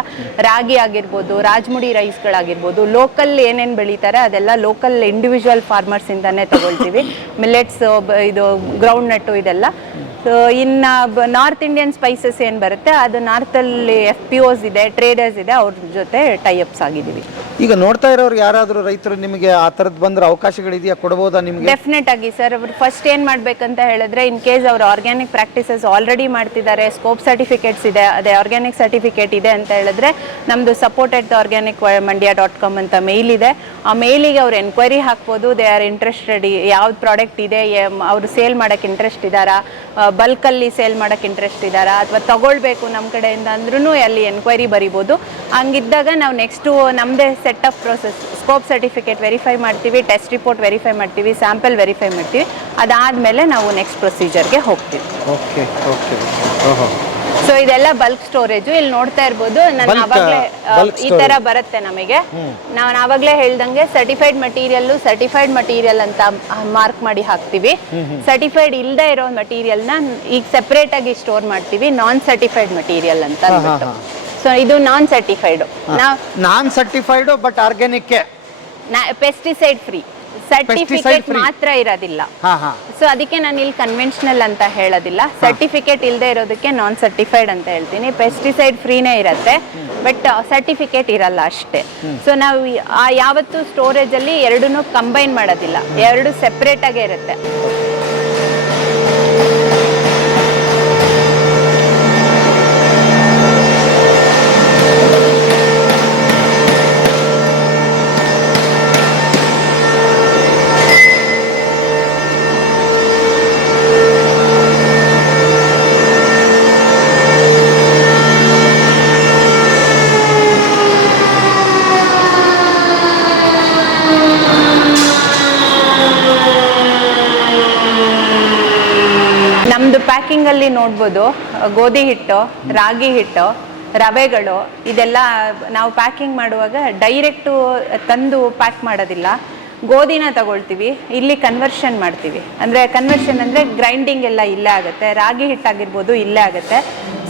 F: ರಾಗಿ ಆಗಿರ್ಬೋದು ರಾಜಮುಡಿ ರೈಸ್ಗಳಾಗಿರ್ಬೋದು ಲೋಕಲ್ ಏನೇನು ಬೆಳೀತಾರೆ ಅದೆಲ್ಲ ಲೋಕಲ್ ಇಂಡಿವಿಜುವಲ್ ಫಾರ್ಮರ್ಸ್ ಇಂದಾನೆ ತಗೊಳ್ತೀವಿ. ಮಿಲೆಟ್ಸ್ ಇದು ಗ್ರೌಂಡ್ ನಟ್ಟು ಇದೆಲ್ಲ. ಸೊ ಇನ್ನ ನಾರ್ತ್ ಇಂಡಿಯನ್ ಸ್ಪೈಸಸ್ ಏನು ಬರುತ್ತೆ ಅದು ನಾರ್ತಲ್ಲಿ ಎಫ್ ಪಿ ಓಸ್ ಇದೆ ಟ್ರೇಡರ್ಸ್ ಇದೆ ಅವ್ರ ಜೊತೆ ಟೈಅಪ್ಸ್ ಆಗಿದ್ದೀವಿ.
C: ಈಗ ನೋಡ್ತಾ ಇರೋರು ಯಾರಾದರೂ ರೈತರು ನಿಮಗೆ ಆ ಥರದ್ದು ಬಂದ್ರೆ ಅವಕಾಶಗಳಿದೆಯಾ? ಕೊಡ್ಬೋದಾ ನಿಮಗೆ?
F: ಡೆಫಿನೆಟ್ ಆಗಿ ಸರ್ ಅವ್ರು ಫಸ್ಟ್ ಏನು ಮಾಡ್ಬೇಕಂತ ಹೇಳಿದ್ರೆ ಇನ್ ಕೇಸ್ ಅವ್ರು ಆರ್ಗ್ಯಾನಿಕ್ ಪ್ರಾಕ್ಟೀಸಸ್ ಆಲ್ರೆಡಿ ಮಾಡ್ತಿದ್ದಾರೆ ಸ್ಕೋಪ್ ಸರ್ಟಿಫಿಕೇಟ್ಸ್ ಇದೆ ಅದೇ ಆರ್ಗ್ಯಾನಿಕ್ ಸರ್ಟಿಫಿಕೇಟ್ ಇದೆ ಅಂತ ಹೇಳಿದ್ರೆ ನಮ್ಮದು supported organic Mandya dot com ಅಂತ ಮೇಲ್ ಇದೆ. ಆ ಮೇಲಿಗೆ ಅವ್ರು ಎನ್ಕ್ವೈರಿ ಹಾಕ್ಬೋದು ದೇ ಆರ್ ಇಂಟ್ರೆಸ್ಟೆಡ್ ಯಾವ್ದು ಪ್ರಾಡಕ್ಟ್ ಇದೆ ಅವ್ರು ಸೇಲ್ ಮಾಡೋಕ್ಕೆ ಇಂಟ್ರೆಸ್ಟ್ ಇದ್ದಾರಾ ಬಲ್ಕಲ್ಲಿ ಸೇಲ್ ಮಾಡೋಕ್ಕೆ ಇಂಟ್ರೆಸ್ಟ್ ಇದ್ದಾರಾ ಅಥವಾ ತಗೊಳ್ಬೇಕು ನಮ್ಮ ಕಡೆಯಿಂದ ಅಂದ್ರೂ ಅಲ್ಲಿ ಎನ್ಕ್ವೈರಿ ಬರಿಬೋದು. ಹಂಗಿದ್ದಾಗ ನಾವು ನೆಕ್ಸ್ಟು ನಮ್ಮದೇ set up process scope certificate verify ಮಾಡ್ತೀವಿ ಟೆಸ್ಟ್ ರಿಪೋರ್ಟ್ ವೆರಿಫೈ ಮಾಡ್ತೀವಿ ಸ್ಯಾಂಪಲ್ ವೆರಿಫೈ ಮಾಡ್ತೀವಿ. ಅದಾದಮೇಲೆ ನಾವು ನೆಕ್ಸ್ಟ್ ಪ್ರೊಸೀಜರ್ಗೆ ಹೋಗ್ತೀವಿ.
C: ಓಕೆ ಓಕೆ
F: ಸೊ ಇದೆಲ್ಲ ಬಲ್ಕ್ ಸ್ಟೋರೇಜ್ ಇಲ್ಲಿ ನೋಡ್ತಾ ಇರ್ಬೋದು ನಾನು
C: Bulk,
F: ಆವಾಗಲೇ
C: bulk
F: ಈ ತರ ಬರುತ್ತೆ ನಮಗೆ. ನಾವು ಆವಾಗಲೇ ಹೇಳ್ದಂಗೆ ಸರ್ಟಿಫೈಡ್ ಮಟೀರಿಯಲ್ ಸರ್ಟಿಫೈಡ್ ಮಟೀರಿಯಲ್ ಅಂತ ಮಾರ್ಕ್ ಮಾಡಿ ಹಾಕ್ತಿವಿ. ಸರ್ಟಿಫೈಡ್ ಇಲ್ಲದೆ ಇರೋ ಮಟೀರಿಯಲ್ನ ಈಗ ಸೆಪರೇಟ್ ಆಗಿ ಸ್ಟೋರ್ ಮಾಡ್ತೀವಿ ನಾನ್ ಸರ್ಟಿಫೈಡ್ ಮಟೀರಿಯಲ್ ಅಂತ ಸೊ ಇದು ನಾನ್ ಸರ್ಟಿಫೈಡ್ ನಾವು
C: non certified but organic
F: pesticide free certificate ಮಾತ್ರ ಇರೋದಿಲ್ಲ. ಸೊ ಅದಕ್ಕೆ ನಾನು ಇಲ್ಲಿ ಕನ್ವೆನ್ಷನಲ್ ಅಂತ ಹೇಳೋದಿಲ್ಲ. ಸರ್ಟಿಫಿಕೇಟ್ ಇಲ್ಲದೆ ಇರೋದಕ್ಕೆ ನಾನ್ ಸರ್ಟಿಫೈಡ್ ಅಂತ ಹೇಳ್ತೀನಿ. ಪೆಸ್ಟಿಸೈಡ್ ಫ್ರೀನೇ ಇರುತ್ತೆ ಬಟ್ ಸರ್ಟಿಫಿಕೇಟ್ ಇರಲ್ಲ ಅಷ್ಟೇ. ಸೊ ನಾವು ಆ ಯಾವತ್ತು ಸ್ಟೋರೇಜ್ ಅಲ್ಲಿ ಎರಡನ್ನೂ ಕಂಬೈನ್ ಮಾಡೋದಿಲ್ಲ. ಎರಡು ಸೆಪರೇಟ್ ಆಗೇ ಇರುತ್ತೆ. ನಮ್ದು ಪ್ಯಾಕಿಂಗ್ ಅಲ್ಲಿ ನೋಡ್ಬೋದು ಗೋಧಿ ಹಿಟ್ಟು, ರಾಗಿ ಹಿಟ್ಟು, ರವೆಗಳು, ಇದೆಲ್ಲ ನಾವು ಪ್ಯಾಕಿಂಗ್ ಮಾಡುವಾಗ ಡೈರೆಕ್ಟು ತಂದು ಪ್ಯಾಕ್ ಮಾಡೋದಿಲ್ಲ. ಗೋಧಿನ ತಗೊಳ್ತೀವಿ, ಇಲ್ಲಿ ಕನ್ವರ್ಷನ್ ಮಾಡ್ತೀವಿ. ಅಂದರೆ ಕನ್ವರ್ಷನ್ ಅಂದರೆ ಗ್ರೈಂಡಿಂಗ್ ಎಲ್ಲ ಇಲ್ಲೇ ಆಗುತ್ತೆ, ರಾಗಿ ಹಿಟ್ಟಾಗಿರ್ಬೋದು ಇಲ್ಲೇ ಆಗುತ್ತೆ.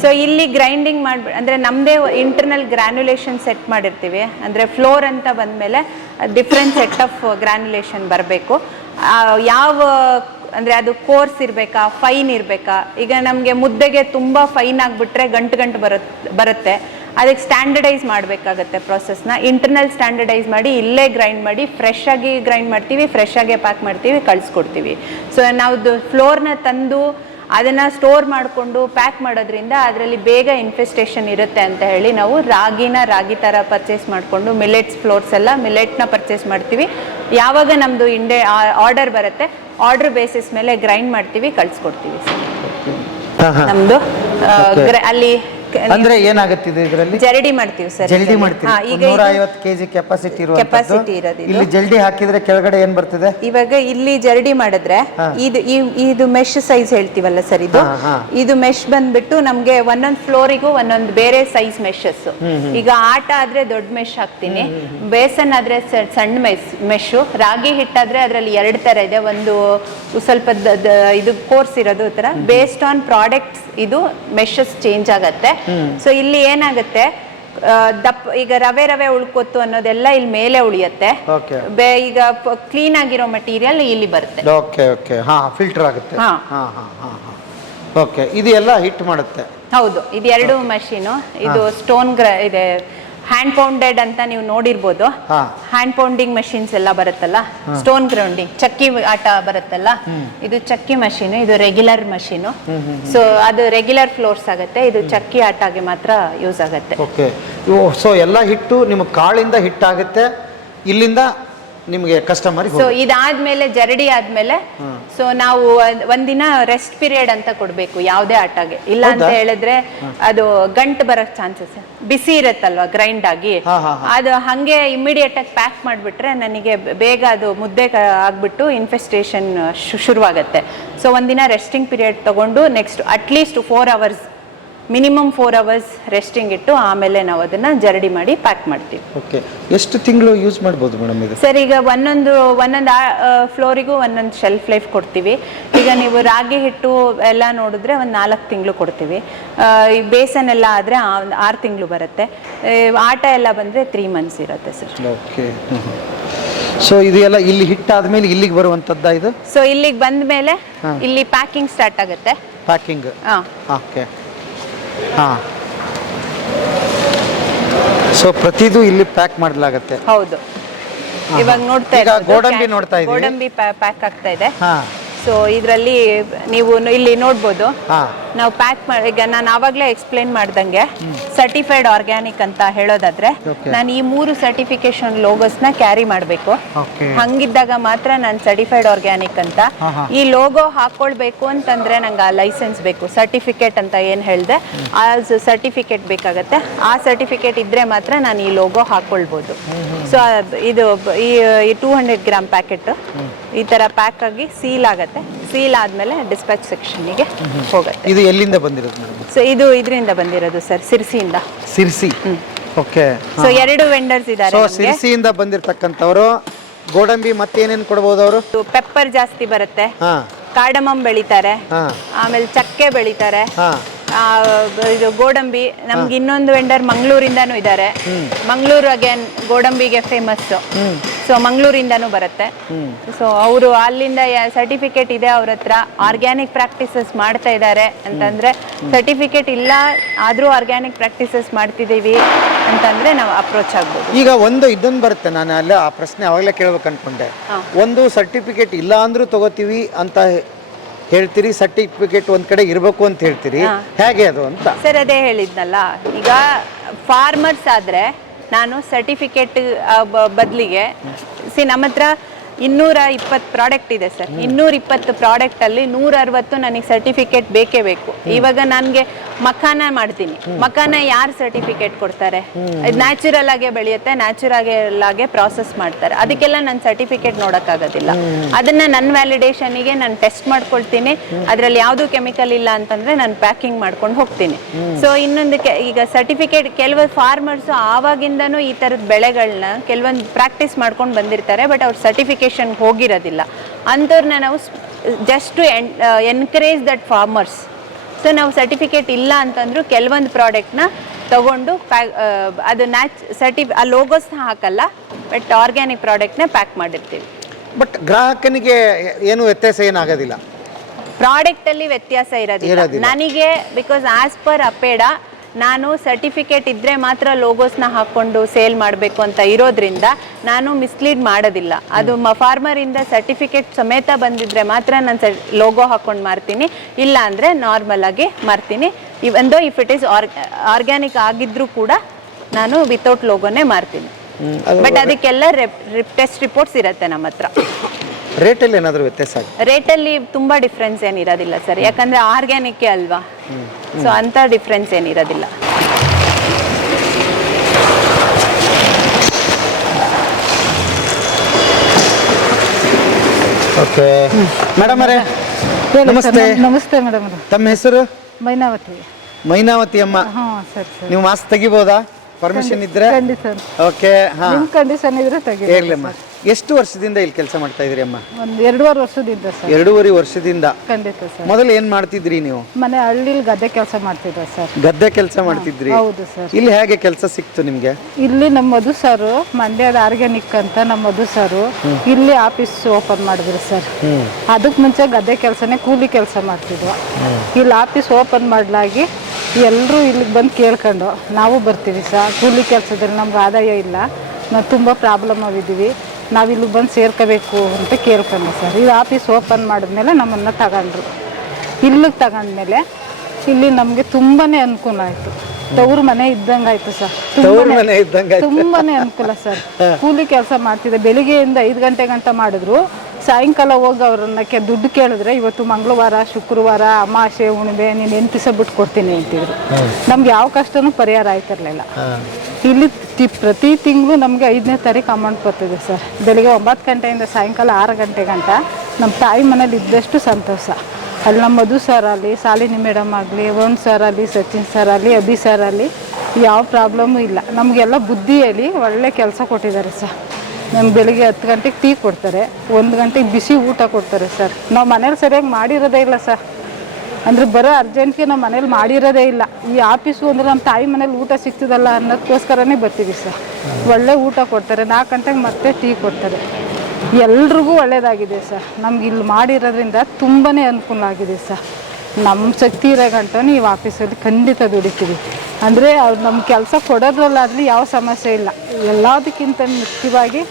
F: ಸೊ ಇಲ್ಲಿ ಗ್ರೈಂಡಿಂಗ್ ಮಾಡಿ, ಅಂದರೆ ನಮ್ಮದೇ ಇಂಟರ್ನಲ್ ಗ್ರ್ಯಾನ್ಯುಲೇಷನ್ ಸೆಟ್ ಮಾಡಿರ್ತೀವಿ. ಅಂದರೆ ಫ್ಲೋರ್ ಅಂತ ಬಂದಮೇಲೆ ಡಿಫ್ರೆಂಟ್ ಸೆಟ್ ಆಫ್ ಗ್ರ್ಯಾನ್ಯುಲೇಷನ್ ಬರಬೇಕು. ಯಾವ ಅಂದರೆ ಅದು ಕೋರ್ಸ್ ಇರಬೇಕಾ ಫೈನ್ ಇರಬೇಕಾ? ಈಗ ನಮಗೆ ಮುದ್ದೆಗೆ ತುಂಬ ಫೈನ್ ಆಗಿಬಿಟ್ರೆ ಗಂಟು ಗಂಟು ಬರುತ್ತೆ ಬರುತ್ತೆ. ಅದಕ್ಕೆ ಸ್ಟ್ಯಾಂಡರ್ಡೈಸ್ ಮಾಡಬೇಕಾಗತ್ತೆ ಪ್ರೊಸೆಸ್ನ ಇಂಟರ್ನಲ್ ಸ್ಟ್ಯಾಂಡರ್ಡೈಸ್ ಮಾಡಿ, ಇಲ್ಲೇ ಗ್ರೈಂಡ್ ಮಾಡಿ ಫ್ರೆಶ್ ಆಗಿ ಗ್ರೈಂಡ್ ಮಾಡ್ತೀವಿ ಫ್ರೆಶ್ ಆಗಿ ಪ್ಯಾಕ್ ಮಾಡ್ತೀವಿ, ಕಳಿಸ್ಕೊಡ್ತೀವಿ. ಸೊ ನಾವು ಫ್ಲೋರ್ನ ತಂದು ಅದನ್ನು ಸ್ಟೋರ್ ಮಾಡಿಕೊಂಡು ಪ್ಯಾಕ್ ಮಾಡೋದ್ರಿಂದ ಅದರಲ್ಲಿ ಬೇಗ ಇನ್ಫೆಸ್ಟೇಷನ್ ಇರುತ್ತೆ ಅಂತ ಹೇಳಿ ನಾವು ರಾಗಿನ ರಾಗಿ ಥರ ಪರ್ಚೇಸ್ ಮಾಡಿಕೊಂಡು ಮಿಲೆಟ್ಸ್ ಫ್ಲೋರ್ಸ್ ಎಲ್ಲ ಮಿಲೆಟ್ನ ಪರ್ಚೇಸ್ ಮಾಡ್ತೀವಿ. ಯಾವಾಗ ನಮ್ಮದು ಇಂಡೆ ಆರ್ಡರ್ ಬರುತ್ತೆ ಆರ್ಡರ್ ಬೇಸಿಸ್ ಮೇಲೆ ಗ್ರೈಂಡ್ ಮಾಡ್ತೀವಿ ಕಳಿಸ್ಕೊಡ್ತೀವಿ ಸರ್. ನಮ್ಮದು ಅಲ್ಲಿ
C: ಅಂದ್ರೆ ಏನಾಗುತ್ತಿದೆ ಇದರಲ್ಲಿ?
F: ಜರಡಿ ಮಾಡ್ತೀವಿ ಸರ್
C: ಜಲ್ದಿ ಮಾಡ್ತೀವಿ.
F: ಈಗ
C: ನೂರ ಐವತ್ತು ಕೆಜಿ ಕೆಪಾಸಿಟಿ
F: Capacity ಇರೋದು
C: ಇಲ್ಲಿ ಜಲ್ದಿ ಹಾಕಿದ್ರೆ ಕೆಳಗಡೆ ಏನ್ ಬರ್ತದೆ?
F: ಇವಾಗ ಇಲ್ಲಿ ಜರಡಿ ಮಾಡಿದ್ರೆ ಇದು ಇದು ಮೆಶ್ ಸೈಜ್ ಹೇಳ್ತೀವಲ್ಲ ಸರ್ ಇದು. ಇದು ಮೆಶ್ ಬಂದ್ಬಿಟ್ಟು ನಮ್ಗೆ ಒಂದೊಂದು ಫ್ಲೋರಿಗೂ ಒಂದೊಂದು ಬೇರೆ ಸೈಜ್ ಮೆಶಸ್ ಈಗ ಆಟ ಆದ್ರೆ ದೊಡ್ಡ ಮೆಶ್ ಹಾಕ್ತೀನಿ. ಬೇಸನ್ ಆದ್ರೆ ಸಣ್ಣ ಮೆಸ್ ಮೆಶು ರಾಗಿ ಹಿಟ್ಟಾದ್ರೆ ಅದರಲ್ಲಿ ಎರಡು ತರ ಇದೆ. ಒಂದು ಸ್ವಲ್ಪ ಇದು ಕೋರ್ಸ್ ಇರೋದು ತರ ಬೇಸ್ಡ್ ಆನ್ ಪ್ರಾಡಕ್ಟ್ಸ್ ಇದು ಮೆಶಸ್ ಚೇಂಜ್ ಆಗತ್ತೆ. ಸೊ ಇಲ್ಲಿ ಏನಾಗುತ್ತೆ? ದಪ್ಪ ಈಗ ರವೆ ರವೆ ಉಳ್ಕೊತ್ತು ಅನ್ನೋದೆಲ್ಲ ಇಲ್ಲಿ ಮೇಲೆ ಉಳಿಯುತ್ತೆ. ಈಗ ಕ್ಲೀನ್ ಆಗಿರೋ ಮಟೀರಿಯಲ್ ಇಲ್ಲಿ ಬರುತ್ತೆ.
C: Okay okay. ಹಾ ಫಿಲ್ಟರ್ ಆಗುತ್ತೆ.
F: ಹಾ.
C: ಹಾ ಹಾ ಓಕೆ ಇದು ಎಲ್ಲ ಹಿಟ್ ಮಾಡುತ್ತೆ.
F: ಹೌದು ಇದು ಎರಡು ಮಷೀನು ಇದು ಸ್ಟೋನ್ ಗ್ರ ಇದೆ. ಹ್ಯಾಂಡ್ ಪೌಂಡೆಡ್ ಅಂತ ನೀವು ನೋಡಿರ್ಬೋದು. ಹ್ಯಾಂಡ್ ಪೌಂಡಿಂಗ್ ಮಷೀನ್ಸ್ ಎಲ್ಲ ಬರುತ್ತಲ್ಲ? ಸ್ಟೋನ್ ಗ್ರೌಂಡಿಂಗ್ ಚಕ್ಕಿ ಆಟ ಬರುತ್ತಲ್ಲ? ಇದು ಚಕ್ಕಿ ಮಷೀನ್ ಇದು ರೆಗ್ಯುಲರ್ ಮಷೀನು ಸೊ ಅದು ರೆಗ್ಯುಲರ್ ಫ್ಲೋರ್ಸ್ ಆಗುತ್ತೆ. ಇದು ಚಕ್ಕಿ ಆಟಗೆ ಮಾತ್ರ ಯೂಸ್ ಆಗುತ್ತೆ.
C: ಓಕೆ ಸೊ ಎಲ್ಲ ಹಿಟ್ಟು ನಿಮಗೆ ಕಾಳಿಂದ ಹಿಟ್ಟಾಗುತ್ತೆ ಇಲ್ಲಿಂದ ನಿಮಗೆ ಕಸ್ಟಮರ್
F: ಸೊ ಇದಾದ್ಮೇಲೆ ಜರಡಿ ಆದ್ಮೇಲೆ ಸೊ ನಾವು ಒಂದಿನ ರೆಸ್ಟ್ ಪೀರಿಯಡ್ ಅಂತ ಕೊಡ್ಬೇಕು ಯಾವುದೇ ಆಟಗೆ. ಇಲ್ಲ ಅಂತ ಹೇಳಿದ್ರೆ ಅದು ಗಂಟು ಬರಕ್ ಚಾನ್ಸಸ್ ಬಿಸಿ ಇರತ್ತಲ್ವಾ ಗ್ರೈಂಡ್ ಆಗಿ. ಅದು ಹಂಗೆ ಇಮಿಡಿಯೇಟ್ ಆಗಿ ಪ್ಯಾಕ್ ಮಾಡಿಬಿಟ್ರೆ ನನಗೆ ಬೇಗ ಅದು ಮುದ್ದೆ ಆಗ್ಬಿಟ್ಟು ಇನ್ಫೆಸ್ಟೇಷನ್ ಶುರುವಾಗತ್ತೆ. ಸೊ ಒಂದಿನ ರೆಸ್ಟಿಂಗ್ ಪೀರಿಯಡ್ ತಗೊಂಡು next at least four hours minimum four hours resting ಇಟ್ಟು ಆಮೇಲೆ ನಾವು ಅದನ್ನ ಜರಡಿ ಮಾಡಿ ಪ್ಯಾಕ್ ಮಾಡ್ತೀವಿ.
C: ಓಕೆ ಎಷ್ಟು ತಿಂಗಳು ಯೂಸ್ ಮಾಡ್ಬೋದು ಮೇಡಮ್ ಇದು?
F: ಸರ್ ಈಗ ಒಂದೊಂದು ಒಂದೊಂದು ಫ್ಲೋರಿಗೂ ಒಂದೊಂದು ಶೆಲ್ಫ್ ಲೈಫ್ ಕೊಡ್ತೀವಿ. ಈಗ ನೀವು ರಾಗಿ ಹಿಟ್ಟು ಎಲ್ಲ ನೋಡಿದ್ರೆ ಒಂದು ನಾಲ್ಕು ತಿಂಗಳು ಕೊಡ್ತೀವಿ. ಈ ಬೇಸನ್ ಎಲ್ಲ ಆದ್ರೆ ಆರು ತಿಂಗಳು ಬರುತ್ತೆ. ಆಟ ಎಲ್ಲ ಬಂದರೆ ತ್ರೀ ಮಂತ್ಸ್ ಇರುತ್ತೆ ಸರ್.
C: ಓಕೆ ಸೊ ಇದೆಲ್ಲ ಇಲ್ಲಿ ಹಿಟ್ಟಾದ ಮೇಲೆ ಇಲ್ಲಿಗೆ ಬರುವಂತದ್ದ ಇದು?
F: ಸೊ ಇಲ್ಲಿಗೆ ಬಂದ ಮೇಲೆ ಇಲ್ಲಿ ಪ್ಯಾಕಿಂಗ್ ಸ್ಟಾರ್ಟ್ ಆಗುತ್ತೆ.
C: ಪ್ಯಾಕಿಂಗ್
F: ಹಾಂ.
C: ಓಕೆ ಹಾಂ. ಸೊ ಪ್ರತಿದು ಇಲ್ಲಿ ಪ್ಯಾಕ್ ಮಾಡಲಾಗುತ್ತೆ.
F: ಹೌದು. ಇವಾಗ ನೋಡ್ತಾ
C: ಈಗ ಗೋಡಂಬಿ ನೋಡ್ತಾ ಇದೀವಿ.
F: ಗೋಡಂಬಿ ಪ್ಯಾಕ್ ಆಗ್ತಾ ಇದೆ.
C: ಹಾ.
F: ಸೊ ಇದರಲ್ಲಿ ನೀವು ಇಲ್ಲಿ ನೋಡ್ಬೋದು.
C: ಹಾಂ.
F: ನಾವು ಪ್ಯಾಕ್ ಮಾಡಿ ಈಗ ನಾನು ಆವಾಗಲೇ ಎಕ್ಸ್ಪ್ಲೇನ್ ಮಾಡ್ದಂಗೆ ಸರ್ಟಿಫೈಡ್ ಆರ್ಗ್ಯಾನಿಕ್ ಅಂತ ಹೇಳೋದಾದ್ರೆ. ನಾನು ಈ ಮೂರು ಸರ್ಟಿಫಿಕೇಶನ್ ಲೋಗೋಸ್ನ ಕ್ಯಾರಿ ಮಾಡಬೇಕು. ಹಂಗಿದ್ದಾಗ ಮಾತ್ರ ನಾನು ಸರ್ಟಿಫೈಡ್ ಆರ್ಗ್ಯಾನಿಕ್ ಅಂತ. ಈ ಲೋಗೋ ಹಾಕೊಳ್ಬೇಕು ಅಂತಂದ್ರೆ ನಂಗೆ ಆ ಲೈಸೆನ್ಸ್ ಬೇಕು. ಸರ್ಟಿಫಿಕೇಟ್ ಅಂತ ಏನು ಹೇಳಿದೆ ಆ ಸರ್ಟಿಫಿಕೇಟ್ ಬೇಕಾಗತ್ತೆ. ಆ ಸರ್ಟಿಫಿಕೇಟ್ ಇದ್ರೆ ಮಾತ್ರ ನಾನು ಈ ಲೋಗೋ ಹಾಕೊಳ್ಬೋದು. ಸೊ ಇದು ಈ ಟೂ ಹಂಡ್ರೆಡ್ ಗ್ರಾಮ್ ಪ್ಯಾಕೆಟ್ ಈ ತರ ಪ್ಯಾಕ್ ಆಗಿ ಸೀಲ್ ಆಗತ್ತೆ. ಸೀಲ್ ಆದ್ಮೇಲೆ ಡಿಸ್ಪ್ಯಾಚ್ ಸೆಕ್ಷನ್ಗೆ ಹೋಗುತ್ತೆ.
C: ಇದು ಎಲ್ಲಿಂದ ಬಂದಿರೋದು ಮೇಡಮ್?
F: ಸೊ ಇದು ಇದರಿಂದ ಬಂದಿರೋದು ಸರ್ ಸಿರ್ಸಿಯಿಂದ.
C: ಸಿರ್ಸಿ? ಓಕೆ
F: ಸೊ ಎರಡು ವೆಂಡರ್ಸ್ ಇದ್ದಾರೆ
C: ಸೊ ಸಿರ್ಸಿಯಿಂದ ಬಂದಿರತಕ್ಕಂತವರು ಗೋಡಂಬಿ ಮತ್ತೇನೇನು ಕೊಡಬಹುದು ಅವರು
F: ಪೆಪ್ಪರ್ ಜಾಸ್ತಿ ಬರುತ್ತೆ.
C: ಹಾಂ.
F: ಕಾರ್ಡಮಮ್ ಬೆಳಿತಾರೆ.
C: ಹಾಂ.
F: ಆಮೇಲೆ ಚಕ್ಕೆ ಬೆಳಿತಾರೆ.
C: ಹಾಂ.
F: ಆ, ಬ- ಇದು ಗೋಡಂಬಿ ನಮ್ಗೆ ಇನ್ನೊಂದು ವೆಂಡರ್ ಮಂಗಳೂರಿಂದಾನು ಇದ್ದಾರೆ. ಮಂಗಳೂರು ಅಗೇನ್ ಗೋಡಂಬಿಗೆ ಫೇಮಸ್ ಸೊ ಮಂಗಳೂರಿಂದನೂ ಬರುತ್ತೆ. ಸೊ ಅವರು ಅಲ್ಲಿಂದ ಸರ್ಟಿಫಿಕೇಟ್ ಇದೆ ಅವ್ರ ಹತ್ರ. ಆರ್ಗ್ಯಾನಿಕ್ ಪ್ರಾಕ್ಟೀಸಸ್ ಮಾಡ್ತಾ ಇದ್ದಾರೆ ಅಂತಂದ್ರೆ ಸರ್ಟಿಫಿಕೇಟ್ ಇಲ್ಲ ಆದ್ರೂ ಆರ್ಗ್ಯಾನಿಕ್ ಪ್ರಾಕ್ಟೀಸಸ್ ಮಾಡ್ತಿದ್ದೀವಿ ಅಂತಂದ್ರೆ ನಾವು ಅಪ್ರೋಚ್ ಆಗ್ಬೋದು.
C: ಈಗ ಒಂದು ಇದೊಂದು ಬರುತ್ತೆ. ನಾನು ಅಲ್ಲ ಆ ಪ್ರಶ್ನೆ ಅವಾಗಲೇ ಕೇಳ್ಬೇಕು ಅನ್ಕೊಂಡೆ. ಒಂದು ಸರ್ಟಿಫಿಕೇಟ್ ಇಲ್ಲ ಅಂದ್ರೂ ತಗೋತೀವಿ ಅಂತ ಹೇಳ್ತೀರಿ ಸರ್ಟಿಫಿಕೇಟ್ ಒಂದ್ ಕಡೆ ಇರಬೇಕು ಅಂತ ಹೇಳ್ತೀರಿ. ಹೇಗೆ ಅದು ಅಂತ?
F: ಸರ್ ಅದೇ ಹೇಳಿದ್ನಲ್ಲ. ಈಗ ಫಾರ್ಮರ್ಸ್ ಆದರೆ ನಾನು ಸರ್ಟಿಫಿಕೇಟ್ ಬದಲಿಗೆ. ಸಿ ನಮ್ಮ ಹತ್ರ ಇನ್ನೂರ ಇಪ್ಪತ್ತು ಪ್ರಾಡಕ್ಟ್ ಇದೆ ಸರ್. ಇನ್ನೂರ ಇಪ್ಪತ್ತು ಪ್ರಾಡಕ್ಟಲ್ಲಿ ನೂರ ಅರವತ್ತು ನನಗೆ ಸರ್ಟಿಫಿಕೇಟ್ ಬೇಕೇ ಬೇಕು. ಇವಾಗ ನನಗೆ ಮಖಾನ ಮಾಡ್ತೀನಿ. ಮಖಾನ ಯಾರು ಸರ್ಟಿಫಿಕೇಟ್ ಕೊಡ್ತಾರೆ? ನ್ಯಾಚುರಲ್ ಆಗೇ ಬೆಳೆಯುತ್ತೆ ನ್ಯಾಚುರಲ್ ಆಗೇ ಪ್ರಾಸೆಸ್ ಮಾಡ್ತಾರೆ. ಅದಕ್ಕೆಲ್ಲ ನಾನು ಸರ್ಟಿಫಿಕೇಟ್ ನೋಡಕ್ಕಾಗೋದಿಲ್ಲ. ಅದನ್ನ ನನ್ನ ವ್ಯಾಲಿಡೇಷನಿಗೆ ನಾನು ಟೆಸ್ಟ್ ಮಾಡ್ಕೊಳ್ತೀನಿ. ಅದರಲ್ಲಿ ಯಾವುದು ಕೆಮಿಕಲ್ ಇಲ್ಲ ಅಂತಂದ್ರೆ ನಾನು ಪ್ಯಾಕಿಂಗ್ ಮಾಡ್ಕೊಂಡು ಹೋಗ್ತೀನಿ. ಸೊ ಇನ್ನೊಂದು ಈಗ ಸರ್ಟಿಫಿಕೇಟ್ ಕೆಲವು ಫಾರ್ಮರ್ಸ್ ಆವಾಗಿಂದನೂ ಈ ಥರದ ಬೆಳೆಗಳನ್ನ ಕೆಲವೊಂದು ಪ್ರಾಕ್ಟೀಸ್ ಮಾಡ್ಕೊಂಡು ಬಂದಿರ್ತಾರೆ ಬಟ್ ಅವ್ರು ಹೋಗಿರೋದಿಲ್ಲ. ಅಂಥವ್ರನ್ನ ನಾವು just to encourage that farmers so ನಾವು ಸರ್ಟಿಫಿಕೇಟ್ ಇಲ್ಲ ಅಂತಂದ್ರೂ ಕೆಲವೊಂದು ಪ್ರಾಡಕ್ಟ್ನ ತಗೊಂಡು ಪ್ಯಾಕ್ ಅದು ನ್ಯಾಚ್ ಸರ್ಟಿ ಆ ಲೋಗೋಸ್ ಹಾಕಲ್ಲ ಬಟ್ ಆರ್ಗ್ಯಾನಿಕ್ ಪ್ರಾಡಕ್ಟ್ನ ಪ್ಯಾಕ್ ಮಾಡಿರ್ತೀವಿ.
C: ಬಟ್ ಗ್ರಾಹಕನಿಗೆ ಏನು ವ್ಯತ್ಯಾಸ ಏನಾಗೋದಿಲ್ಲ?
F: ಪ್ರಾಡಕ್ಟಲ್ಲಿ ವ್ಯತ್ಯಾಸ ಇರೋದಿಲ್ಲ. ನನಗೆ ಬಿಕಾಸ್ ಆಸ್ ಪರ್ ಅಪೇಡ ನಾನು ಸರ್ಟಿಫಿಕೇಟ್ ಇದ್ರೆ ಮಾತ್ರ ಲೋಗೋಸ್ನ ಹಾಕೊಂಡು ಸೇಲ್ ಮಾಡಬೇಕು ಅಂತ ಇರೋದ್ರಿಂದ ನಾನು ಮಿಸ್ಲೀಡ್ ಮಾಡೋದಿಲ್ಲ. ಅದು ಫಾರ್ಮರ್ ಇಂದ ಸರ್ಟಿಫಿಕೇಟ್ ಸಮೇತ ಬಂದಿದ್ರೆ ಮಾತ್ರ ನಾನು ಲೋಗೋ ಹಾಕೊಂಡು ಮಾರ್ತೀನಿ. ಇಲ್ಲ ಅಂದ್ರೆ ನಾರ್ಮಲ್ ಆಗಿ ಮಾರ್ತೀನಿ. Even though if it is organic ಆಗಿದ್ರು ಕೂಡ ನಾನು ವಿತೌಟ್ ಲೋಗೋನೇ ಮಾರ್ತೀನಿ. ಬಟ್ ಅದಕ್ಕೆಲ್ಲ ಟೆಸ್ಟ್ ರಿಪೋರ್ಟ್ಸ್ ಇರುತ್ತೆ ನಮ್ಮ ಹತ್ರ.
C: ರೇಟಲ್ಲಿ ಏನಾದರೂ ವ್ಯತ್ಯಾಸ ಆಗುತ್ತೆ
F: ರೇಟಲ್ಲಿ ತುಂಬ ಡಿಫ್ರೆನ್ಸ್ ಏನಿರೋದಿಲ್ಲ ಸರ್ ಯಾಕಂದ್ರೆ ಆರ್ಗ್ಯಾನಿಕ್ ಅಲ್ವಾ? ಸೊ ಅಂತ ಡಿಫ್ರೆನ್ಸ್ ಏನಿರೋದಿಲ್ಲ.
C: ಓಕೆ. ಮೇಡಮ್ ಅವರೇ ನಮಸ್ತೆ.
A: ನಮ್- ನಮಸ್ತೆ ಮೇಡಮ್
C: ತಮ್ಮ ಹೆಸರು?
A: ಮೈನಾವತಿ.
C: ಮೈನಾವತಿ ಅಮ್ಮ
A: ಹ್ಞೂ ಸರಿ ಸರ್
C: ನೀವು ಮಾಸ್ಕ್ ತೆಗಿಬೋದಾ? ಪರ್ಮಿಷನ್ ಇದ್ರೆ?
A: ಕಂಡೀಷನ್
C: ಓಕೆ ಹಾ.
A: ನಿಮ್ಮ ಕಂಡೀಷನ್ ಇದ್ರೆ ತೆಗಿ
C: ಇರ್ಲಮ್ಮ ಎಷ್ಟು ವರ್ಷದಿಂದ ಇಲ್ಲಿ ಕೆಲಸ ಮಾಡ್ತಾ ಇದ್ರಿ ಅಮ್ಮ?
A: ಒಂದು ಎರಡೂವರೆ ವರ್ಷದಿಂದ ಸರ್.
C: ಎರಡೂವರೆ ವರ್ಷದಿಂದ.
A: ಖಂಡಿತ ಸರ್.
C: ಮೊದಲು ಏನ್ ಮಾಡ್ತಿದ್ರಿ ನೀವು?
A: ಮನೆ ಹಳ್ಳಿಲಿ ಗದ್ದೆ ಕೆಲಸ ಮಾಡ್ತಿದ್ದೆ ಸರ್.
C: ಗದ್ದೆ ಕೆಲಸ ಮಾಡ್ತಿದ್ರಿ.
A: ಹೌದು ಸರ್.
C: ಇಲ್ಲಿ ಹೇಗೆ ಕೆಲಸ ಸಿಕ್ತು ನಿಮ್ಗೆ?
A: ಇಲ್ಲಿ ನಮ್ಮ ಸರ್ ಸಾರು ಮಂಡ್ಯದ ಆರ್ಗ್ಯಾನಿಕ್ ಅಂತ ನಮ್ಮ ಸರ್ ಸಾರು ಇಲ್ಲಿ ಆಫೀಸ್ ಓಪನ್ ಮಾಡಿದ್ರು ಸರ್. ಅದಕ್ಕೆ ಮುಂಚೆ ಗದ್ದೆ ಕೆಲಸನೇ ಕೂಲಿ ಕೆಲಸ ಮಾಡ್ತಿದ್ವು. ಇಲ್ಲಿ ಆಫೀಸ್ ಓಪನ್ ಮಾಡ್ಲಾಗಿ ಎಲ್ಲರೂ ಇಲ್ಲಿಗೆ ಬಂದು ಕೇಳ್ಕೊಂಡು ನಾವು ಬರ್ತೀವಿ ಸರ್. ಕೂಲಿ ಕೆಲಸದಲ್ಲಿ ನಮ್ಗೆ ಆದಾಯ ಇಲ್ಲ ನಾವು ತುಂಬ ಪ್ರಾಬ್ಲಮ್ ಆಗಿದ್ದೀವಿ ನಾವು ಇಲ್ಲಿಗೆ ಬಂದು ಸೇರ್ಕೋಬೇಕು ಅಂತ ಕೇಳ್ಕೊಂಡೆ ಸರ್. ಇದು ಆಫೀಸ್ ಓಪನ್ ಮಾಡಿದ್ಮೇಲೆ ನಮ್ಮನ್ನು ತಗೊಂಡ್ರು. ಇಲ್ಲಿಗೆ ತಗೊಂಡ್ಮೇಲೆ ಇಲ್ಲಿ ನಮಗೆ ತುಂಬಾನೇ ಅನುಕೂಲ ಆಯಿತು. ತವ್ರ ಮನೆ ಇದ್ದಂಗೆ ಆಯಿತು ಸರ್.
C: ತುಂಬಾ ಮನೆ ಇದ್ದಂಗೆ.
A: ತುಂಬಾನೇ ಅನುಕೂಲ ಸರ್. ಕೂಲಿ ಕೆಲಸ ಮಾಡ್ತಿದ್ದೆ. ಬೆಳಿಗ್ಗೆಯಿಂದ ಐದು ಗಂಟೆ ಗಂಟ ಮಾಡಿದ್ರು. ಸಾಯಂಕಾಲ ಹೋಗಿ ಅವ್ರನ್ನ ಕೆ ದುಡ್ಡು ಕೇಳಿದ್ರೆ ಇವತ್ತು ಮಂಗಳವಾರ ಶುಕ್ರವಾರ ಅಮಾಸೆ ಉಣಿಮೆ ನೀನು ಎಂಟು ದಿವಸ ಬಿಟ್ಟು ಕೊಡ್ತೀನಿ ಅಂತಿದ್ರು ನಮ್ಗೆ ಯಾವ ಕಷ್ಟನೂ ಪರಿಹಾರ ಆಯ್ತಿರ್ಲಿಲ್ಲ. ಇಲ್ಲಿ ತಿ- ಪ್ರತಿ ತಿಂಗಳು ನಮಗೆ ಐದನೇ ತಾರೀಕು ಅಮೌಂಟ್ ಬರ್ತಿದೆ ಸರ್. ಬೆಳಿಗ್ಗೆ ಒಂಬತ್ತು ಗಂಟೆಯಿಂದ ಸಾಯಂಕಾಲ ಆರು ಗಂಟೆ ಗಂಟ ನಮ್ಮ ತಾಯಿ ಮನೇಲಿ ಇದ್ದಷ್ಟು ಸಂತೋಷ. ಅಲ್ಲಿ ನಮ್ಮ ಮಧು ಸರ್ ಆಗಲಿ ಶಾಲಿನಿ ಮೇಡಮ್ ಆಗಲಿ, ವರುಣ್ ಸರ್ ಆಗಲಿ ಸಚಿನ್ ಸರ್ ಆಗಲಿ ಅಭಿ ಸರ್ ಆಗಲಿ ಯಾವ ಪ್ರಾಬ್ಲಮ್ಮು ಇಲ್ಲ. ನಮಗೆಲ್ಲ ಬುದ್ಧಿ ಹೇಳಿ ಒಳ್ಳೆ ಕೆಲಸ ಕೊಟ್ಟಿದ್ದಾರೆ ಸರ್ ನಮ್ಗೆ ಬೆಳಿಗ್ಗೆ ಹತ್ತು ಗಂಟೆಗೆ ಟೀ ಕೊಡ್ತಾರೆ, ಒಂದು ಗಂಟೆಗೆ ಬಿಸಿ ಊಟ ಕೊಡ್ತಾರೆ ಸರ್ ನಾವು ಮನೇಲಿ ಸರಿಯಾಗಿ ಮಾಡಿರೋದೇ ಇಲ್ಲ ಸರ್ ಅಂದರೆ ಬರೋ ಅರ್ಜೆಂಟ್ಗೆ ನಮ್ಮ ಮನೇಲಿ ಮಾಡಿರೋದೇ ಇಲ್ಲ. ಈ ಆಫೀಸು ಅಂದ್ರೆ ನಮ್ಮ ತಾಯಿ ಮನೇಲಿ ಊಟ ಸಿಗ್ತದಲ್ಲ ಅನ್ನೋದಕ್ಕೋಸ್ಕರನೇ ಬರ್ತೀವಿ ಸರ್. ಒಳ್ಳೆ ಊಟ ಕೊಡ್ತಾರೆ, ನಾಲ್ಕು ಗಂಟೆಗೆ ಮತ್ತೆ ಟೀ ಕೊಡ್ತಾರೆ. ಎಲ್ರಿಗೂ ಒಳ್ಳೆಯದಾಗಿದೆ ಸರ್. ನಮ್ಗೆ ಇಲ್ಲಿ ಮಾಡಿರೋದ್ರಿಂದ ತುಂಬಾ ಅನುಕೂಲ ಆಗಿದೆ ಸರ್. ನಮ್ಮ ಶಕ್ತಿ ಇರೋ ಗಂಟ ನೀವು ಆಫೀಸಲ್ಲಿ ಖಂಡಿತ ದುಡಿತೀವಿ. ಅಂದರೆ ಅವ್ರು ನಮ್ಮ ಕೆಲಸ ಕೊಡೋದ್ರಲ್ಲಾದ್ರೆ ಯಾವ ಸಮಸ್ಯೆ ಇಲ್ಲ. ಎಲ್ಲದಕ್ಕಿಂತ ಮುಖ್ಯವಾಗಿ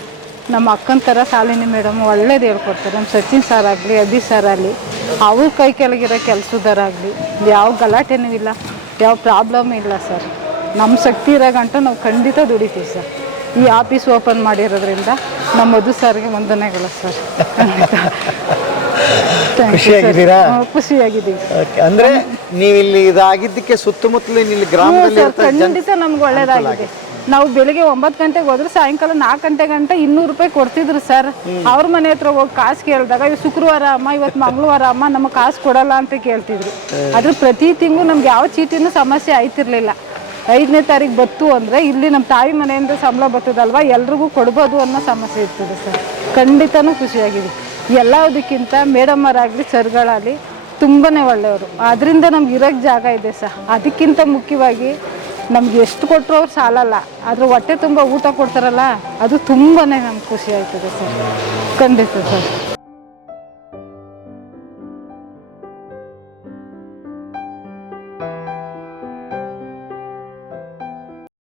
A: ನಮ್ಮ ಅಕ್ಕನ ಥರ ಶಾಲಿನಿ ಮೇಡಮ್ ಒಳ್ಳೇದು ಹೇಳ್ಕೊಡ್ತಾರೆ ನಮ್ಮ ಸಚಿನ್ ಸರ್ ಆಗಲಿ ಅಭಿ ಸರ್ ಆಗಲಿ ಅವ್ರ ಕೈ ಕೆಳಗಿರೋ ಕೆಲಸದಾರಾಗಲಿ ಯಾವ ಗಲಾಟೆನೂ ಇಲ್ಲ ಯಾವ ಪ್ರಾಬ್ಲಮ್ ಇಲ್ಲ ಸರ್ ನಮ್ಮ ಶಕ್ತಿ ಇರೋ ಗಂಟ ನಾವು ಖಂಡಿತ ದುಡಿತೀವಿ ಸರ್ ಈ ಆಫೀಸ್ ಓಪನ್ ಮಾಡಿರೋದ್ರಿಂದ ನಮ್ಮ ಮಧು ಸರ್ಗೆ ವಂದನೆಗಳು ಸರ್.
C: ಖುಷಿಯಾಗಿದ್ದೀರಾ?
A: ಖುಷಿಯಾಗಿದ್ದೀವಿ.
C: ಅಂದ್ರೆ ನೀವು ಇಲ್ಲಿ ಇದಾಗಿದ್ದಕ್ಕೆ ಸುತ್ತಮುತ್ತಲಿನ ಇಲ್ಲಿ ಗ್ರಾಮದಲ್ಲಿ
A: ಖಂಡಿತ ನಮ್ಗೆ ಒಳ್ಳೇದಾಗಿದೆ. ನಾವು ಬೆಳಿಗ್ಗೆ ಒಂಬತ್ತು ಗಂಟೆಗೆ ಹೋದ್ರೆ ಸಾಯಂಕಾಲ ನಾಲ್ಕು ಗಂಟೆ ಗಂಟೆ ಇನ್ನೂರು ರೂಪಾಯಿ ಕೊಡ್ತಿದ್ರು ಸರ್ ಅವ್ರ ಮನೆ ಹತ್ರ ಹೋಗಿ ಕಾಸು ಕೇಳಿದಾಗ ಇವ್ ಶುಕ್ರವಾರ ಅಮ್ಮ ಇವತ್ತು ಮಂಗಳವಾರ ಅಮ್ಮ ನಮಗೆ ಕಾಸು ಕೊಡಲ್ಲ ಅಂತ ಕೇಳ್ತಿದ್ರು. ಆದ್ರೆ ಪ್ರತಿ ತಿಂಗಳು ನಮ್ಗೆ ಯಾವ ಚೀಟಿನೂ ಸಮಸ್ಯೆ ಆಯ್ತಿರ್ಲಿಲ್ಲ. ಐದನೇ ತಾರೀಕು ಬತ್ತು ಅಂದರೆ ಇಲ್ಲಿ ನಮ್ಮ ತಾಯಿ ಮನೆಯಿಂದ ಸಂಬಳ ಬರ್ತದಲ್ವಾ ಎಲ್ರಿಗೂ ಕೊಡ್ಬೋದು ಅನ್ನೋ ಸಮಸ್ಯೆ ಇರ್ತದೆ ಸರ್ ಖಂಡಿತನೂ ಖುಷಿಯಾಗಿದೆ ಎಲ್ಲದಕ್ಕಿಂತ ಮೇಡಮ್ಮರಾಗಲಿ ಸರ್ಗಳಾಗಲಿ ತುಂಬಾ ಒಳ್ಳೆಯವರು. ಅದರಿಂದ ನಮ್ಗೆ ಇರೋಕ್ಕೆ ಜಾಗ ಇದೆ ಸರ್ ಅದಕ್ಕಿಂತ ಮುಖ್ಯವಾಗಿ ನಮ್ಗೆ ಎಷ್ಟು ಕೊಟ್ಟರು ಅವ್ರು ಸಾಲಲ್ಲ. ಆದರೆ ಹೊಟ್ಟೆ ತುಂಬ ಊಟ ಕೊಡ್ತಾರಲ್ಲ, ಅದು ತುಂಬಾ ನಮ್ಗೆ ಖುಷಿ ಆಯ್ತದೆ ಸರ್. ಖಂಡಿತ ಸರ್.